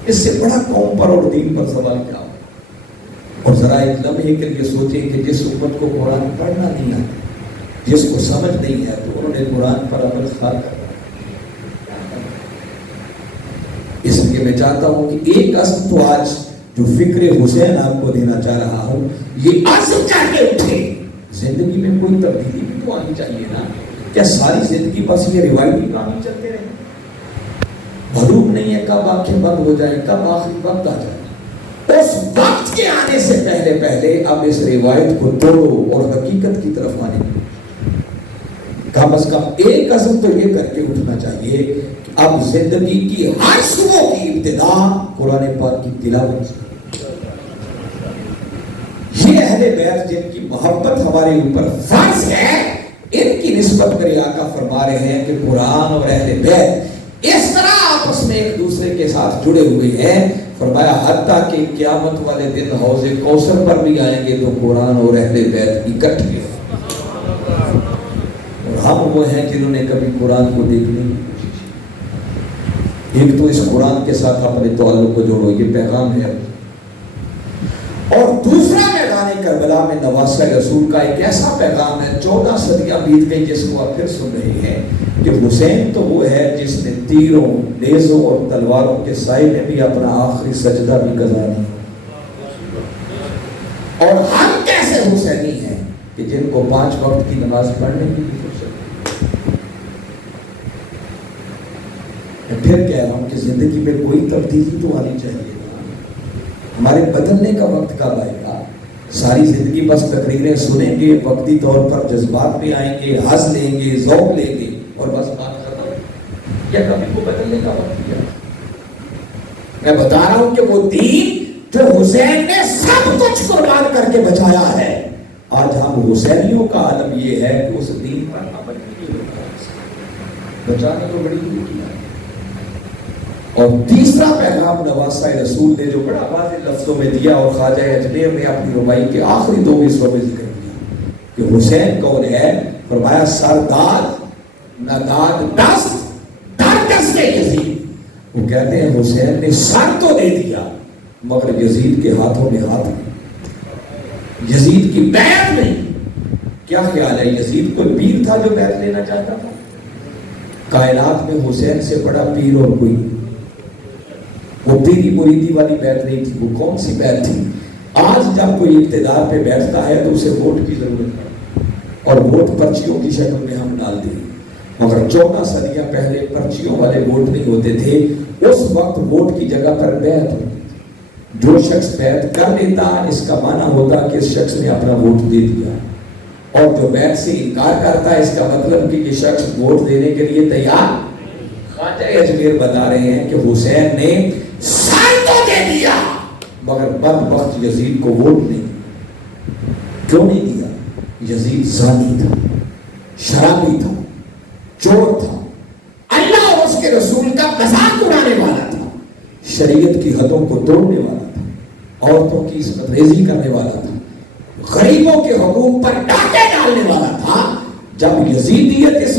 اس سے بڑا قوم پر اور دین پر سوال کیا ہو؟ اور ذرا ایک لمحے کے لیے سوچیں کہ جس امت کو قرآن پڑھنا نہیں آتا، جس کو سمجھ نہیں ہے، تو انہوں نے قرآن پر عمل خار کرنا۔ اس لیے میں چاہتا ہوں کہ ایک عزم تو آج جو فکر حسین آپ کو دینا چاہ رہا ہوں، یہ عزم کر کے اٹھے، زندگی میں کوئی تبدیلی بھی تو آنی چاہیے نا۔ کیا ساری زندگی بس یہ روایتی کام ہی چلتے رہے؟ معلوم نہیں ہے کب آنکھیں بند ہو جائیں، کب آخری وقت آ جائے۔ اس وقت کے آنے سے پہلے پہلے اب اس روایت کو توڑو اور حقیقت کی طرف آنے کی کم از کم ایک عزم تو یہ کر کے اٹھنا چاہیے کہ اب زندگی کی ہر صبح کی ابتدا قرآن پاک کی تلاوت سے۔ یہ اہل بیت جن کی محبت ہمارے اوپر فرض ہے، ان کی نسبت میرے آقا فرما رہے ہیں کہ قرآن اور اہل بیت اس طرح آپس میں ایک دوسرے کے ساتھ جڑے ہوئے ہیں، فرمایا حتیٰ کہ قیامت والے دن حوض کوثر پر بھی آئیں گے تو قرآن اور اہل بیت اکٹھے۔ اور ہم وہ ہیں جنہوں نے کبھی قرآن کو دیکھنے کی کوشش کی۔ ایک تو اس قرآن کے ساتھ اپنے تعلق کو جوڑو، یہ پیغام ہے۔ اور دوسرا میدان کربلا میں نواسہ رسول کا ایک ایسا پیغام ہے، 14 صدیاں بیت گئی جس کو آپ پھر سن رہے ہیں، کہ حسین تو وہ ہے جس نے تیروں، نیزوں اور تلواروں کے سائے میں بھی اپنا آخری سجدہ بھی گزارا۔ اور ہم کیسے حسینی ہیں کہ جن کو 5 وقت کی نماز پڑھنے کی بھی فرصت۔ میں پھر کہہ رہا ہوں کہ زندگی میں کوئی تبدیلی تو آنی چاہیے، ہمارے بدلنے کا وقت کب آئے گا؟ ساری زندگی بس تقریریں سنیں گے، وقتی طور پر جذبات میں آئیں گے، ہنس لیں گے، ذوق لیں گے اور بس بات ختم؟ کیا کبھی کو بدلنے کا وقت کیا؟ میں بتا رہا ہوں کہ وہ دین جو حسین نے سب کچھ قربان کر کے بچایا ہے، آج ہم حسینیوں کا عالم یہ ہے کہ اس دین پر عمل نہیں ہوتا، بچانا تو بڑی دور کی ہے۔ اور تیسرا پیغام نواسہ رسول نے جو بڑا واضح لفظوں میں دیا، اور خواجہ اجمیر نے اپنی ربائی کے آخری 2 حصوں میں ذکر کیا کہ حسین کون ہے، فرمایا سرداد نداد دست در دست یزید۔ وہ کہتے ہیں حسین نے سر تو دے دیا مگر یزید کے ہاتھوں میں ہاتھ نہیں، یزید کی بیعت نہیں۔ کیا خیال ہے یزید کوئی پیر تھا جو بیعت لینا چاہتا تھا؟ کائنات میں حسین سے بڑا پیر اور کوئی نہیں۔ وہ پیری مریدی والی بیعت نہیں تھی، وہ کون سی بیعت تھی؟ آج جب کوئی اقتدار پہ بیٹھتا ہے تو اسے ووٹ کی ضرورت ہے، اور ووٹ پرچیوں کی شکل میں ہم ڈال دیں، مگر 14 صدیاں پہلے پرچیوں والے ووٹ نہیں ہوتے تھے، اس وقت ووٹ کی جگہ پر بیعت ہوتی تھی۔ جو شخص بیعت کر لیتا اس کا معنی ہوتا کہ اس شخص نے اپنا ووٹ دے دیا، اور جو بیعت سے انکار کرتا ہے اس کا مطلب کہ یہ شخص ووٹ دینے کے لیے تیار۔ خواجہ اجمیر بتا رہے ہیں کہ حسین نے سر تو دے دیا مگر بدبخت یزید کو ووٹ نہیں۔ کیوں نہیں دیا؟ یزید زانی تھا، شرابی تھا، چور تھا، اللہ اور اس کے رسول کا مذاق اڑانے والا تھا، شریعت کی حدوں کو توڑنے والا تھا، عورتوں کی عصمت ریزی کرنے والا تھا، غریبوں کے حقوق پر ڈاکے ڈالنے والا تھا۔ جب یزیدیت اس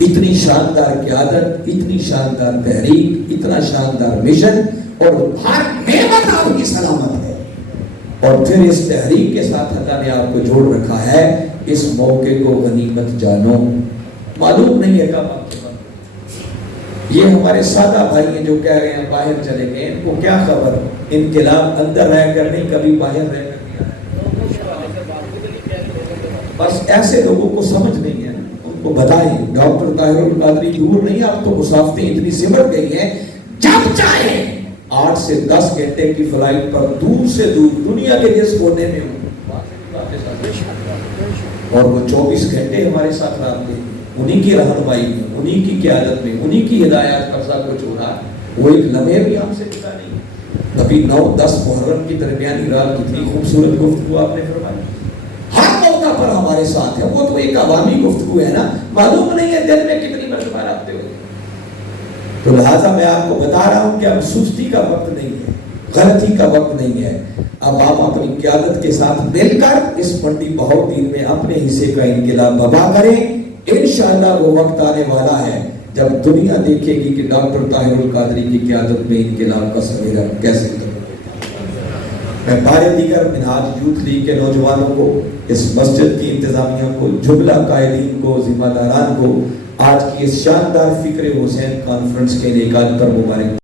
اتنی شاندار قیادت، اتنی شاندار تحریک، اتنا شاندار مشن، اور ہر نعمت آپ کی سلامت ہے، اور پھر اس تحریک کے ساتھ اللہ نے آپ کو جوڑ رکھا ہے۔ اس موقع کو غنیمت جانو۔ معلوم نہیں ہے کب آپ کے وقت، یہ ہمارے سادہ بھائی ہیں جو کہہ رہے ہیں باہر چلے گئے، ان کو کیا خبر، انقلاب اندر رہ کر نہیں، کبھی باہر رہ کر نہیں آیا۔ بس ایسے لوگوں کو سمجھ نہیں ہے، ان کو بتائیں ڈاکٹر طاہر القادری دور نہیں، اب تو مسافتیں اتنی سمٹ گئی ہیں، جب چاہے 8 سے 10 گھنٹے کی فلائٹ پر دور سے دور دنیا کے جس کونے میں ہوں، اور وہ 24 گھنٹے ہمارے ساتھ رہتے ہیں، انہی کی رہنمائی میں، انہی کی قیادت میں، انہی کی ہدایات کا سب کچھ ہو رہا ہے۔ وہ ایک لمحے بھی ہم سے جدا نہیں۔ ابھی 9-10 محرم کی درمیانی رات کتنی خوبصورت گفتگو آپ نے فرمائی، ہر موقع پر ہمارے ساتھ ہے۔ وہ تو ایک عوامی گفتگو ہے نا، معلوم نہیں ہے دل میں کتنی مرتبہ رکھتے ہوئے۔ تو لہٰذا میں آپ کو بتا رہا ہوں کہ اب سستی کا وقت نہیں ہے، غلطی کا وقت نہیں ہے۔ اب آپ اپنی قیادت کے ساتھ مل کر اس منڈی بہت دین میں اپنے حصے کا انقلاب بابا کریں۔ انشاءاللہ وہ وقت آنے والا ہے جب دنیا دیکھے گی کہ ڈاکٹر طاہر القادری کی قیادت میں انقلاب کا سویرا کیسے میں بارے دیگر منہاج یوتھ لیگ کے نوجوانوں کو، اس مسجد کی انتظامیہ کو، جملہ قائدین کو، ذمہ داران کو آج کی اس شاندار فکر حسین کانفرنس کے انعقاد پر مبارک